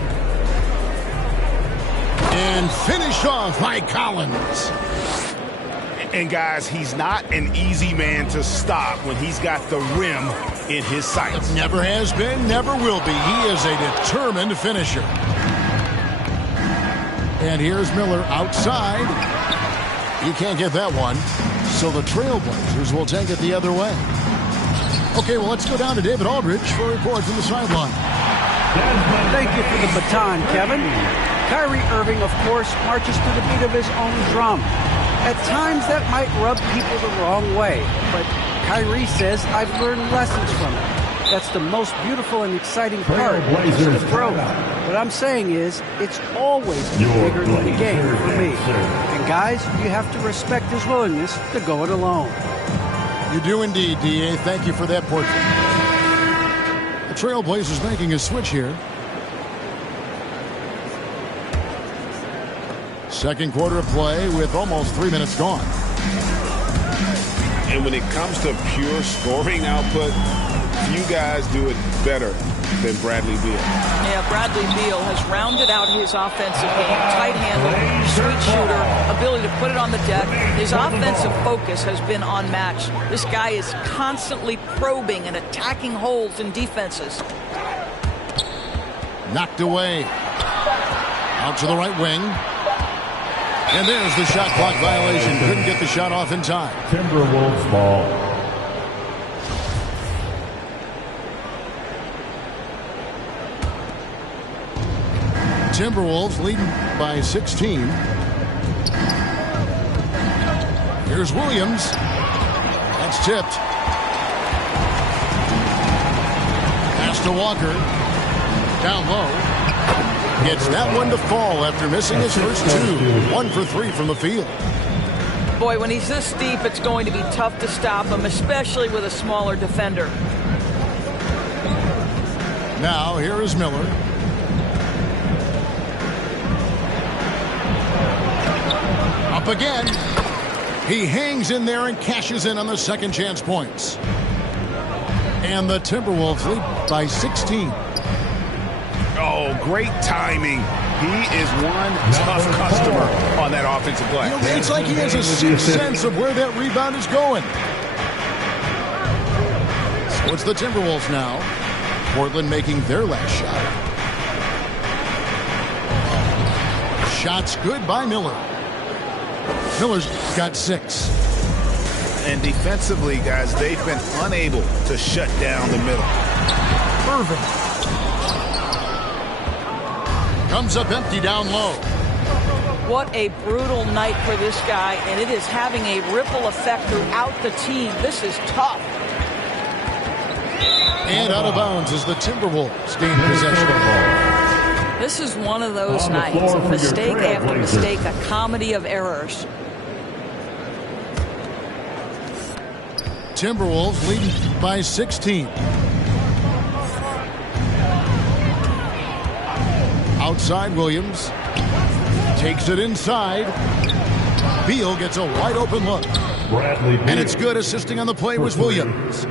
And finished off by Collins. And guys, he's not an easy man to stop when he's got the rim in his sights. Never has been, never will be. He is a determined finisher. And here's Miller outside. You can't get that one. So the Trailblazers will take it the other way. Okay, well, let's go down to David Aldridge for a report from the sideline. Thank you for the baton, Kevin. Kyrie Irving, of course, marches to the beat of his own drum. At times, that might rub people the wrong way, but Kyrie says, I've learned lessons from it. That's the most beautiful and exciting part of the growth. What I'm saying is, it's always bigger than the game for me. And guys, you have to respect his willingness to go it alone. You do indeed, D.A. Thank you for that portrait. The Trailblazers making a switch here. Second quarter of play with almost 3 minutes gone. And when it comes to pure scoring output, few guys do it better than Bradley Beal. Yeah, Bradley Beal has rounded out his offensive game. Tight handle, sweet shooter, ability to put it on the deck. His offensive focus has been unmatched. This guy is constantly probing and attacking holes in defenses. Knocked away. Out to the right wing. And there's the shot clock violation. Couldn't get the shot off in time. Timberwolves ball. Timberwolves leading by 16. Here's Williams. That's tipped. Pass to Walker. Down low. Gets that one to fall after missing his first two. 1 for 3 from the field. Boy, when he's this deep, it's going to be tough to stop him, especially with a smaller defender. Now, here is Miller. Up again. He hangs in there and cashes in on the second chance points. And the Timberwolves lead by 16. Oh, great timing. He is one tough customer on that offensive play. You know, it's like he has a sixth sense of where that rebound is going. So it's the Timberwolves now. Portland making their last shot. Shots good by Miller. Miller's got 6. And defensively, guys, they've been unable to shut down the middle. Irving. Comes up empty down low. What a brutal night for this guy, and it is having a ripple effect throughout the team. This is tough. And out of bounds as the Timberwolves gain possession. This is one of those nights. Mistake after mistake, a comedy of errors. Timberwolves leading by 16. Outside Williams. Takes it inside. Beal gets a wide open look. And it's good. Assisting on the play was Williams.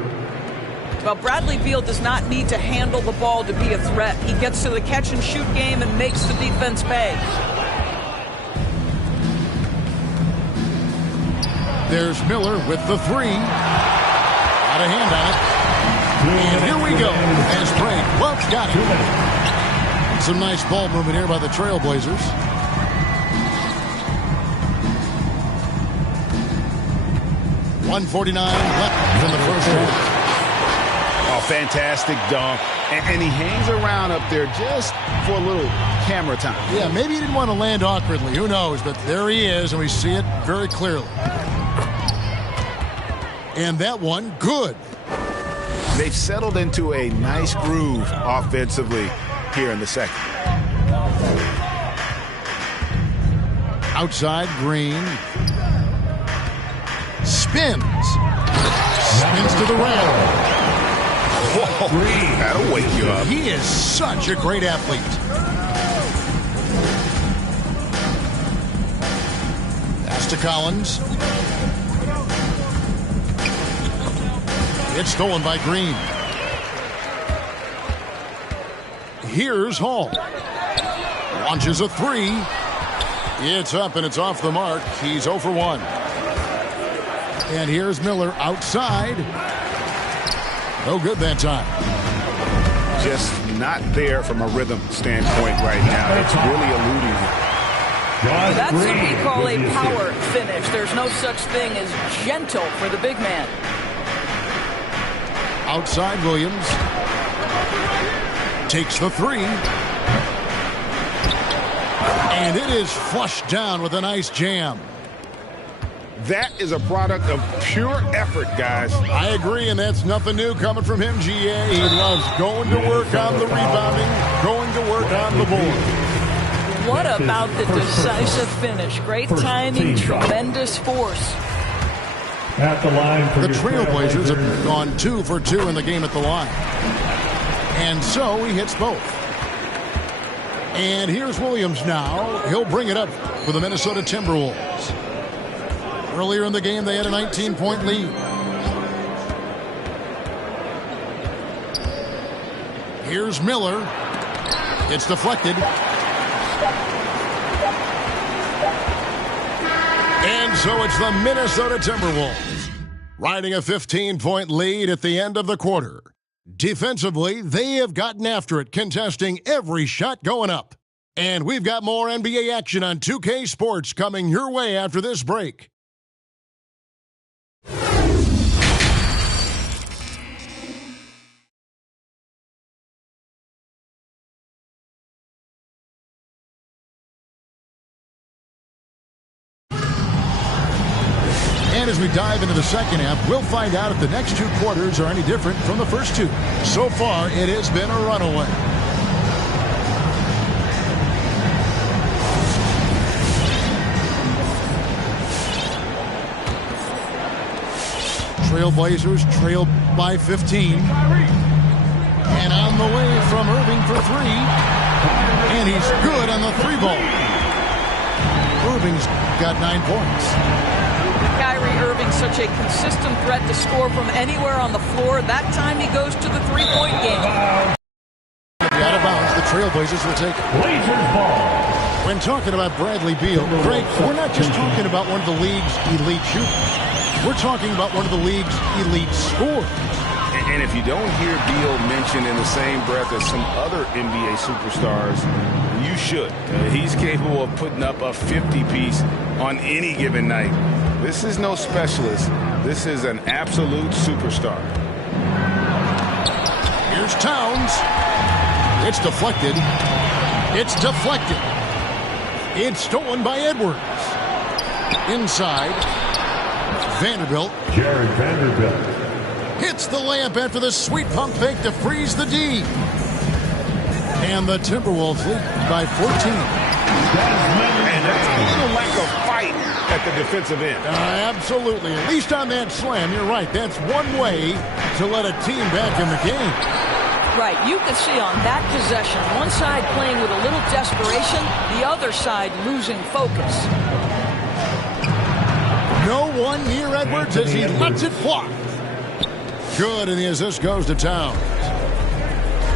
Well, Bradley Beal does not need to handle the ball to be a threat. He gets to the catch and shoot game and makes the defense pay. There's Miller with the 3. Got a hand on it. And here we go. As break. Welch got it. Some nice ball movement here by the Trailblazers. .149 left in the first half. Oh, fantastic dunk. And he hangs around up there just for a little camera time. Yeah, maybe he didn't want to land awkwardly. Who knows? But there he is, and we see it very clearly. And that one, good. They've settled into a nice groove offensively here in the second. Outside, Green. Spins to the rim. Whoa, that'll wake you up. He is such a great athlete. Pass to Collins. It's stolen by Green. Here's Hall. Launches a 3. It's up and it's off the mark. He's 0 for 1. And here's Miller outside. No good that time. Just not there from a rhythm standpoint right now. It's really eluding him. That's what we call a power finish. There's no such thing as gentle for the big man. Outside Williams. Takes the 3. And it is flushed down with a nice jam. That is a product of pure effort, guys. I agree, and that's nothing new coming from him, GA. He loves going to work on the rebounding, going to work on the board. What about the decisive finish? Great timing, tremendous force. At the line for the Trailblazers have gone 2 for 2 in the game at the line. And so he hits both. And here's Williams now. He'll bring it up for the Minnesota Timberwolves. Earlier in the game, they had a 19-point lead. Here's Miller. It's deflected. And so it's the Minnesota Timberwolves riding a 15-point lead at the end of the quarter. Defensively, they have gotten after it, contesting every shot going up. And we've got more NBA action on 2K Sports coming your way after this break. And as we dive into the second half, we'll find out if the next two quarters are any different from the first two. So far, it has been a runaway. Trailblazers trail by 15. And on the way from Irving for three. And he's good on the three ball. Irving's got 9 points. Kyrie Irving, such a consistent threat to score from anywhere on the floor. That time he goes to the three-point game. Out of bounds, the Trailblazers will take it. Blazers ball. When talking about Bradley Beal, Greg, we're not just talking about one of the league's elite shooters. We're talking about one of the league's elite scorers. And if you don't hear Beal mentioned in the same breath as some other NBA superstars, you should. He's capable of putting up a 50-piece on any given night. This is no specialist. This is an absolute superstar. Here's Towns. It's deflected. It's deflected. It's stolen by Edwards. Inside. Vanderbilt. Jared Vanderbilt. Hits the layup after the sweet pump fake to freeze the D. And the Timberwolves lead by 14. And that's a little lack of fight at the defensive end. Absolutely. At least on that slam, you're right. That's one way to let a team back in the game. Right. You can see on that possession, one side playing with a little desperation, the other side losing focus. No one near Edwards as he lets it fly. Good, and the assist goes to Towns.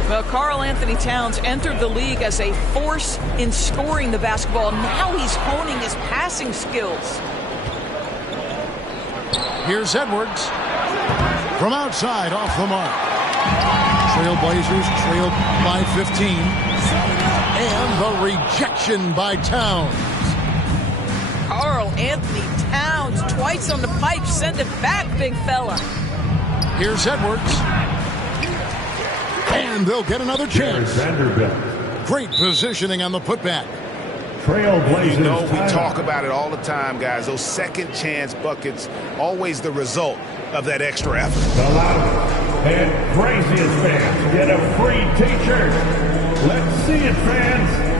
Well, Karl Anthony Towns entered the league as a force in scoring the basketball. Now he's honing his passing skills. Here's Edwards. From outside, off the mark. Trailblazers trailed by 15. And the rejection by Towns. Karl Anthony Towns twice on the pipe. Send it back, big fella. Here's Edwards. And they'll get another chance. Vanderbilt. Great positioning on the putback. Trailblazers. You know, we talk about it all the time, guys. Those second chance buckets, always the result of that extra effort. The loudest and craziest fans get a free t-shirt. Let's see it, fans.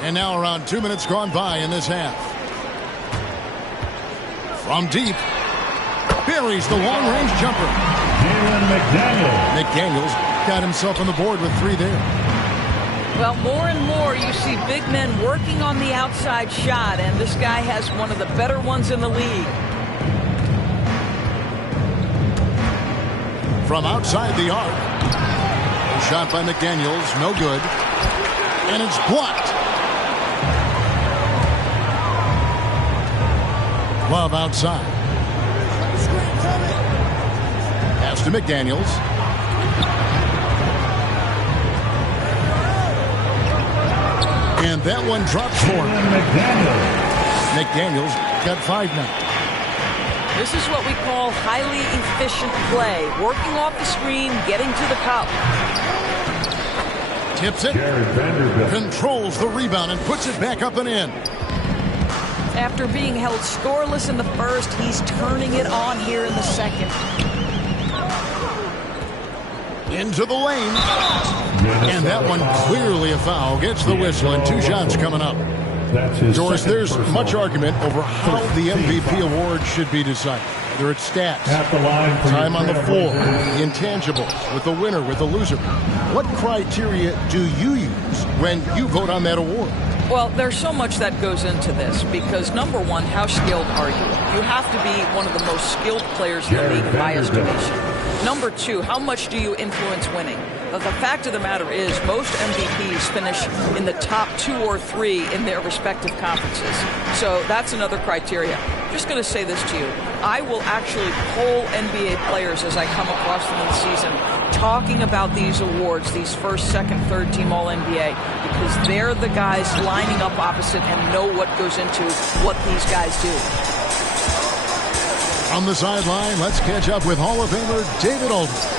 And now around 2 minutes gone by in this half. From deep. Buries the long-range jumper. Jalen McDaniels. McDaniels got himself on the board with 3 there. Well, more and more you see big men working on the outside shot, and this guy has one of the better ones in the league. From outside the arc. Shot by McDaniels, no good. And it's blocked. Love outside. Pass to McDaniels. And that one drops for him. McDaniels got 5 now. This is what we call highly efficient play. Working off the screen, getting to the cup. Tips it. Jared Vanderbilt. Controls the rebound and puts it back up and in. After being held scoreless in the first, he's turning it on here in the second. Into the lane. And that one clearly a foul. Gets the whistle and 2 shots coming up. That's his Doris, second there's personal. much argument over how the MVP award should be decided. Whether it's stats, At the line for time your on the floor, Trailblazers. intangibles, with the winner, with the loser. What criteria do you use when you vote on that award? Well, there's so much that goes into this because, number one, how skilled are you? You have to be one of the most skilled players in the league, in my estimation. Number two, how much do you influence winning? But the fact of the matter is most MVPs finish in the top 2 or 3 in their respective conferences. So that's another criteria. I'm just going to say this to you. I will actually poll NBA players as I come across them in the season talking about these awards, these first, second, third team All-NBA, because they're the guys lining up opposite and know what goes into what these guys do. On the sideline, let's catch up with Hall of Famer David Aldridge.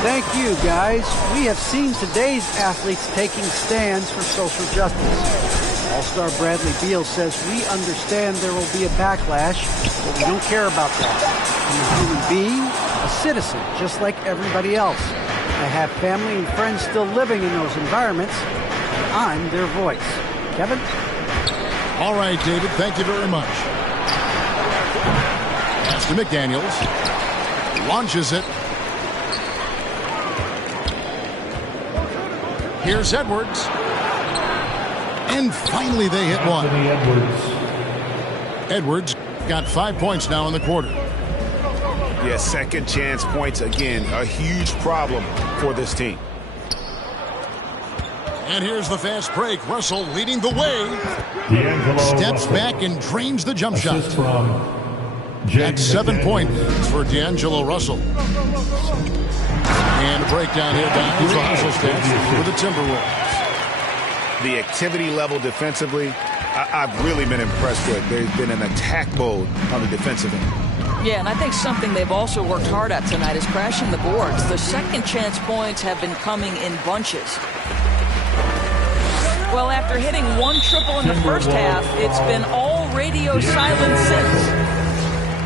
Thank you, guys. We have seen today's athletes taking stands for social justice. All-star Bradley Beal says, we understand there will be a backlash, but we don't care about that. I'm a human being, a citizen, just like everybody else. I have family and friends still living in those environments. I'm their voice. Kevin? All right, David, thank you very much. Pass to McDaniels. Launches it. Here's Edwards. And finally they hit one. Edwards got 5 points now in the quarter. Yeah, second chance points again. A huge problem for this team. And here's the fast break. Russell leading the way. Steps back and drains the jump shot. That's 7 points for D'Angelo Russell. And a breakdown here down to Russell stats with the Timberwolves. The activity level defensively, I've really been impressed with. There's been an attack mode on the defensive end. Yeah, and I think something they've also worked hard at tonight is crashing the boards. The second chance points have been coming in bunches. Well, after hitting 1 triple in the first half, it's been all radio silent since.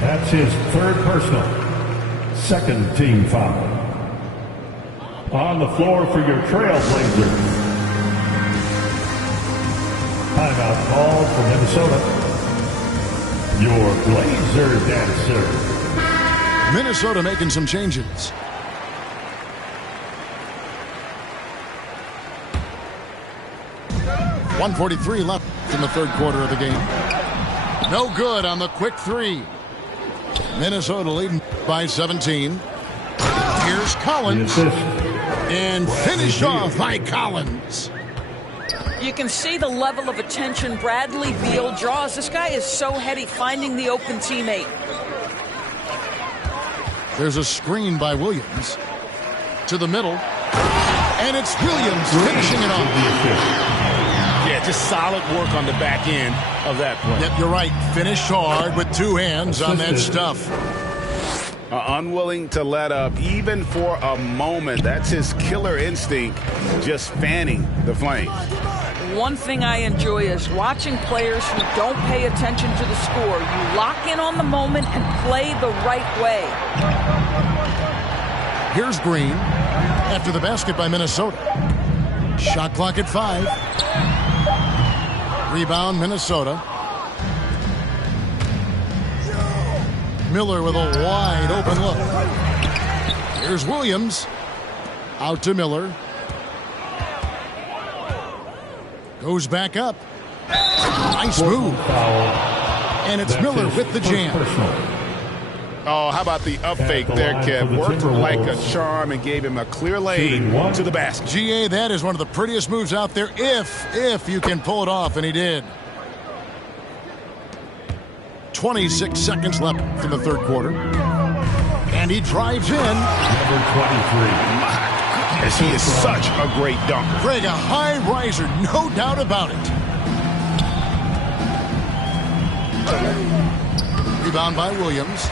That's his third personal. Second team foul. On the floor for your Trailblazers. Timeout called for Minnesota. Your Blazer dancer. Minnesota making some changes. .143 left in the third quarter of the game. No good on the quick three. Minnesota leading by 17. Here's Collins. And finished off by Collins. You can see the level of attention Bradley Beal draws. This guy is so heady finding the open teammate. There's a screen by Williams. To the middle. And it's Williams finishing it off. Yeah, just solid work on the back end of that play. Yep, you're right. Finished hard with 2 hands on that stuff. Unwilling to let up even for a moment. That's his killer instinct, just fanning the flames. One thing I enjoy is watching players who don't pay attention to the score. You lock in on the moment and play the right way. Here's Green after the basket by Minnesota. Shot clock at 5. Rebound Minnesota. Miller with a wide open look. Here's Williams. Out to Miller. Goes back up. Nice move. And it's Miller with the jam. Oh, how about the up fake there, Kev? Worked like a charm and gave him a clear lane to the basket. GA, that is one of the prettiest moves out there if you can pull it off, and he did. 26 seconds left in the third quarter. And he drives in. Number 23. My goodness, he is such a great dunker. Greg, a high riser, no doubt about it. Rebound by Williams.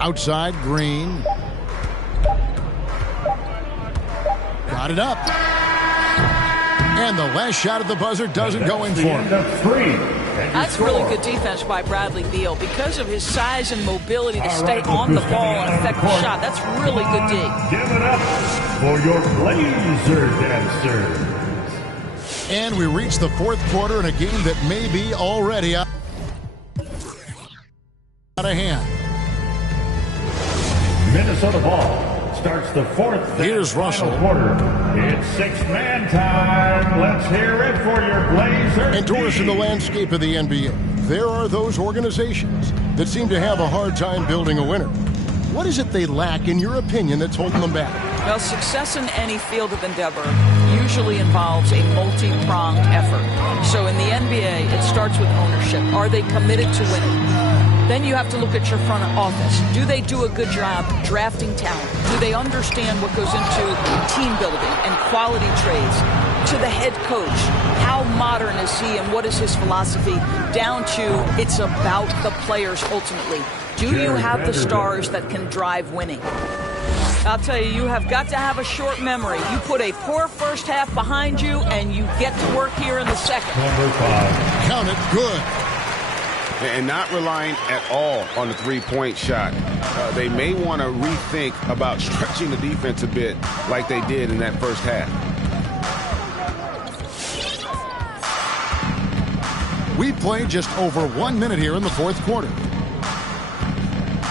Outside, Green. Got it up. And the last shot at the buzzer doesn't go in for him. That's really good defense by Bradley Beal. Because of his size and mobility to stay on the ball and affect the shot, that's really good D. Give it up for your Blazer dancers. And we reach the fourth quarter in a game that may be already out of hand. Minnesota ball starts the fourth. Here's Russell. Quarter. It's six-man time. Let's hear it for your Blazers. Indoors in the landscape of the NBA, there are those organizations that seem to have a hard time building a winner. What is it they lack, in your opinion, that's holding them back? Well, success in any field of endeavor usually involves a multi-pronged effort. So in the NBA, it starts with ownership. Are they committed to winning? Then you have to look at your front office. Do they do a good job drafting talent? Do they understand what goes into team building and quality trades? To the head coach, how modern is he and what is his philosophy? Down to it's about the players ultimately. Do you have the stars that can drive winning? I'll tell you, you have got to have a short memory. You put a poor first half behind you, and you get to work here in the second. Number 5. Count it, good. And not relying at all on the three-point shot. They may want to rethink about stretching the defense a bit like they did in that first half. We played just over 1 minute here in the fourth quarter.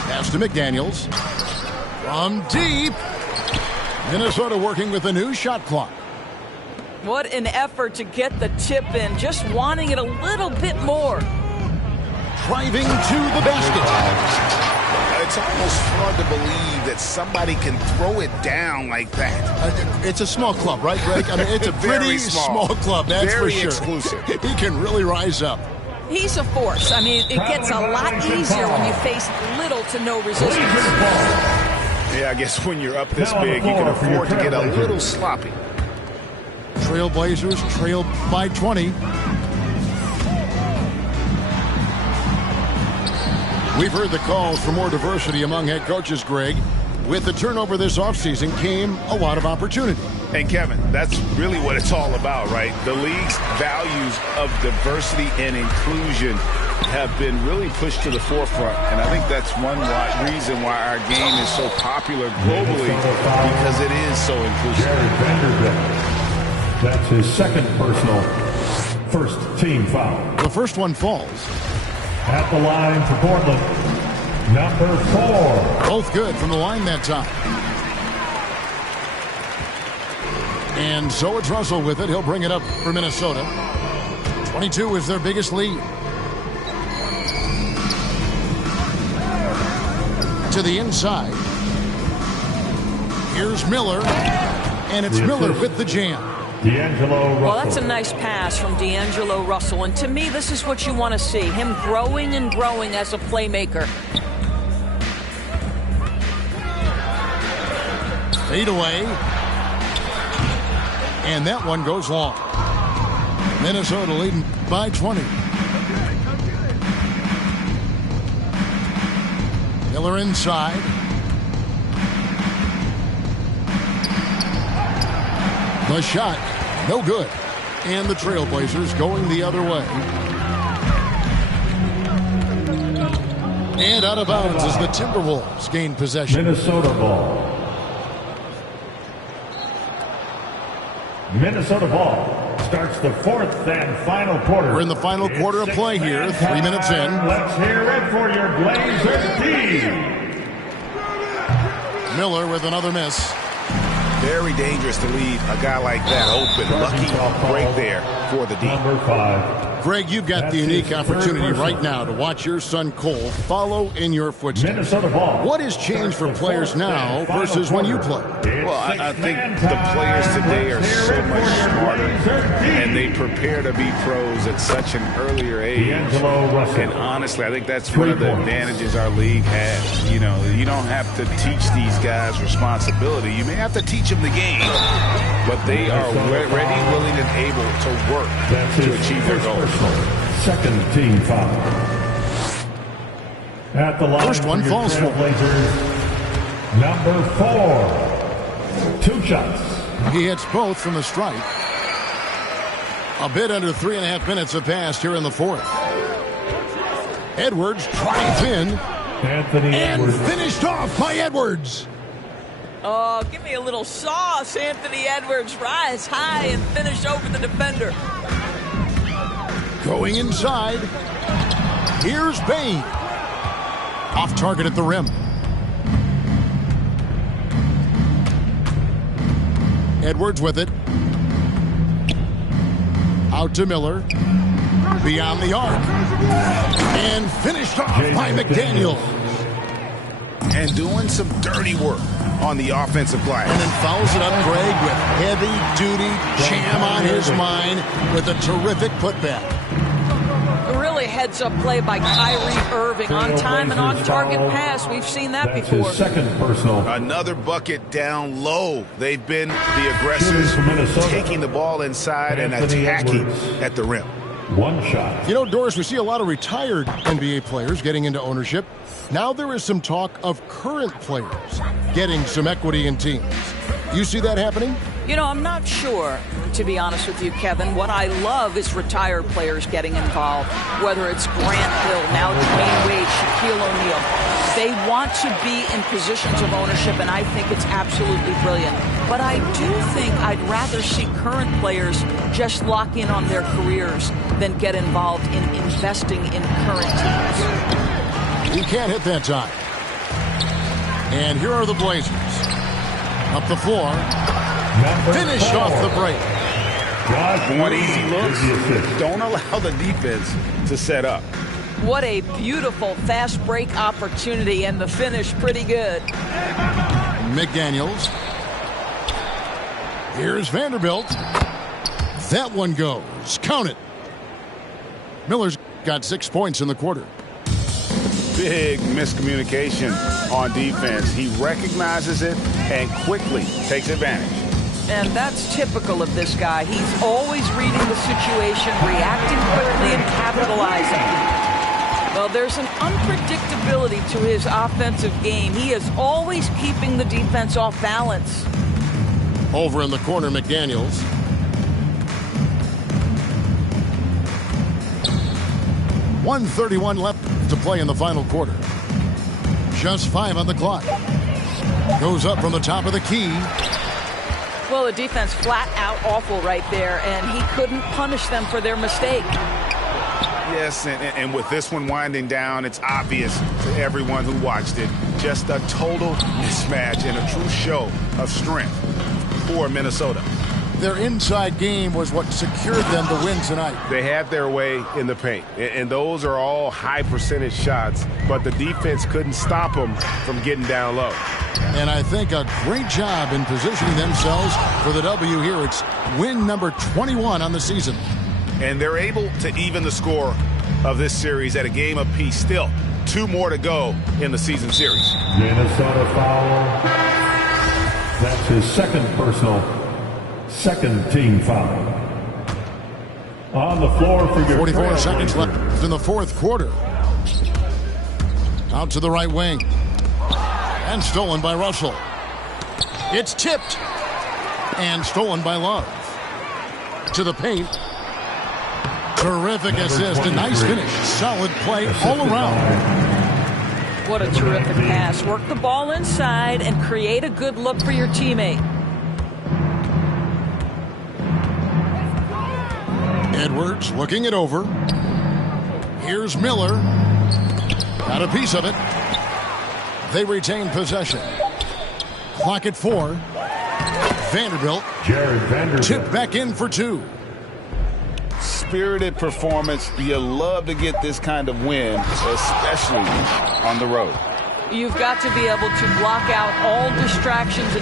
Pass to McDaniels. From deep. Minnesota working with a new shot clock. What an effort to get the tip in, just wanting it a little bit more. Driving to the basket. It's almost hard to believe that somebody can throw it down like that. It's a small club, right, Greg? I mean, it's a pretty small club, that's Very for sure. Exclusive. He can really rise up. He's a force. I mean, it gets a lot easier when you face little to no resistance. Yeah, I guess when you're up this big, you can afford to get a little sloppy. Trailblazers trail by 20. We've heard the calls for more diversity among head coaches, Greg. With the turnover this offseason came a lot of opportunity. And Kevin, that's really what it's all about, right? The league's values of diversity and inclusion have been really pushed to the forefront. And I think that's one reason why our game is so popular globally, because it is so inclusive. Jared Vanderbilt. That's his second personal first team foul. The first one falls. At the line for Portland, number 4. Both good from the line that time. And so it's Russell with it. He'll bring it up for Minnesota. 22 is their biggest lead. To the inside. Here's Miller. And it's Miller with the jam. D'Angelo Russell. Well, that's a nice pass from D'Angelo Russell. And to me, this is what you want to see. Him growing and growing as a playmaker. Fade away. And that one goes long. Minnesota leading by 20. Miller inside. The shot, no good. And the Trailblazers going the other way. And out of bounds as the Timberwolves gain possession. Minnesota ball. Minnesota ball starts the fourth and final quarter. We're in the final quarter of play here, 3 minutes in. Let's hear it for your Blazer D. Miller with another miss. Very dangerous to leave a guy like that open. Lucky break there for the D. Number 5. Greg, you've got the unique opportunity right now to watch your son Cole follow in your footsteps. Minnesota ball. What has changed for players now versus when you played? Well, I think the players today are so much smarter, and they prepare to be pros at such an earlier age. D'Angelo Russell. And honestly, I think that's one of the advantages our league has. You know, you don't have to teach these guys responsibility. You may have to teach them the game, but they are ready, willing, and able to work to achieve their goals. Second team foul. At the line First one for your falls for. Trailblazers, number 4. 2 shots. He hits both from the stripe. A bit under 3.5 minutes have passed here in the fourth. Edwards drives in Anthony and Edwards. finished off by Edwards. Oh, give me a little sauce, Anthony Edwards. Rise high and finish over the defender. Going inside. Here's Bane. Off target at the rim. Edwards with it. Out to Miller. Beyond the arc. And finished off by McDaniel. And doing some dirty work on the offensive glass. And then fouls it up Greg with heavy-duty jam on his mind with a terrific putback. A really heads-up play by Kyrie Irving. On time and on-target pass. We've seen that before. His second personal. Another bucket down low. They've been the aggressors, taking the ball inside and attacking at the rim. One shot. You know, Doris, we see a lot of retired NBA players getting into ownership. Now there is some talk of current players getting some equity in teams. You see that happening? You know, I'm not sure, to be honest with you, Kevin. What I love is retired players getting involved, whether it's Grant Hill, now Dwayne Wade, Shaquille O'Neal. They want to be in positions of ownership, and I think it's absolutely brilliant. But I do think I'd rather see current players just lock in on their careers than get involved in investing in current teams. He can't hit that time. And here are the Blazers. Up the floor. Finish off the break. Want easy looks? Don't allow the defense to set up. What a beautiful fast break opportunity, and the finish pretty good. McDaniels. Here's Vanderbilt. That one goes. Count it. Miller's got 6 points in the quarter. Big miscommunication on defense. He recognizes it and quickly takes advantage. And that's typical of this guy. He's always reading the situation, reacting quickly, and capitalizing. Well, there's an unpredictability to his offensive game. He is always keeping the defense off balance. Over in the corner, McDaniels. .131 left to play in the final quarter. Just 5 on the clock. Goes up from the top of the key. Well, the defense flat out awful right there, and he couldn't punish them for their mistake. Yes, and with this one winding down, it's obvious to everyone who watched it. Just a total mismatch and a true show of strength for Minnesota. Their inside game was what secured them the win tonight. They had their way in the paint, and those are all high percentage shots, but the defense couldn't stop them from getting down low. And I think a great job in positioning themselves for the W here. It's win number 21 on the season. And they're able to even the score of this series at a game apiece. Still 2 more to go in the season series. Minnesota foul. That's his second personal. Second team foul. On the floor for your 44 seconds left in the fourth quarter. Out to the right wing. And stolen by Russell. It's tipped. And stolen by Love. To the paint. Terrific assist. A nice finish. Solid play all around. What a terrific pass. Work the ball inside and create a good look for your teammate. Edwards looking it over. Here's Miller. Got a piece of it. They retain possession. Clock at 4. Vanderbilt. Jared Vanderbilt. Tip back in for 2. Spirited performance. You love to get this kind of win, especially on the road. You've got to be able to block out all distractions.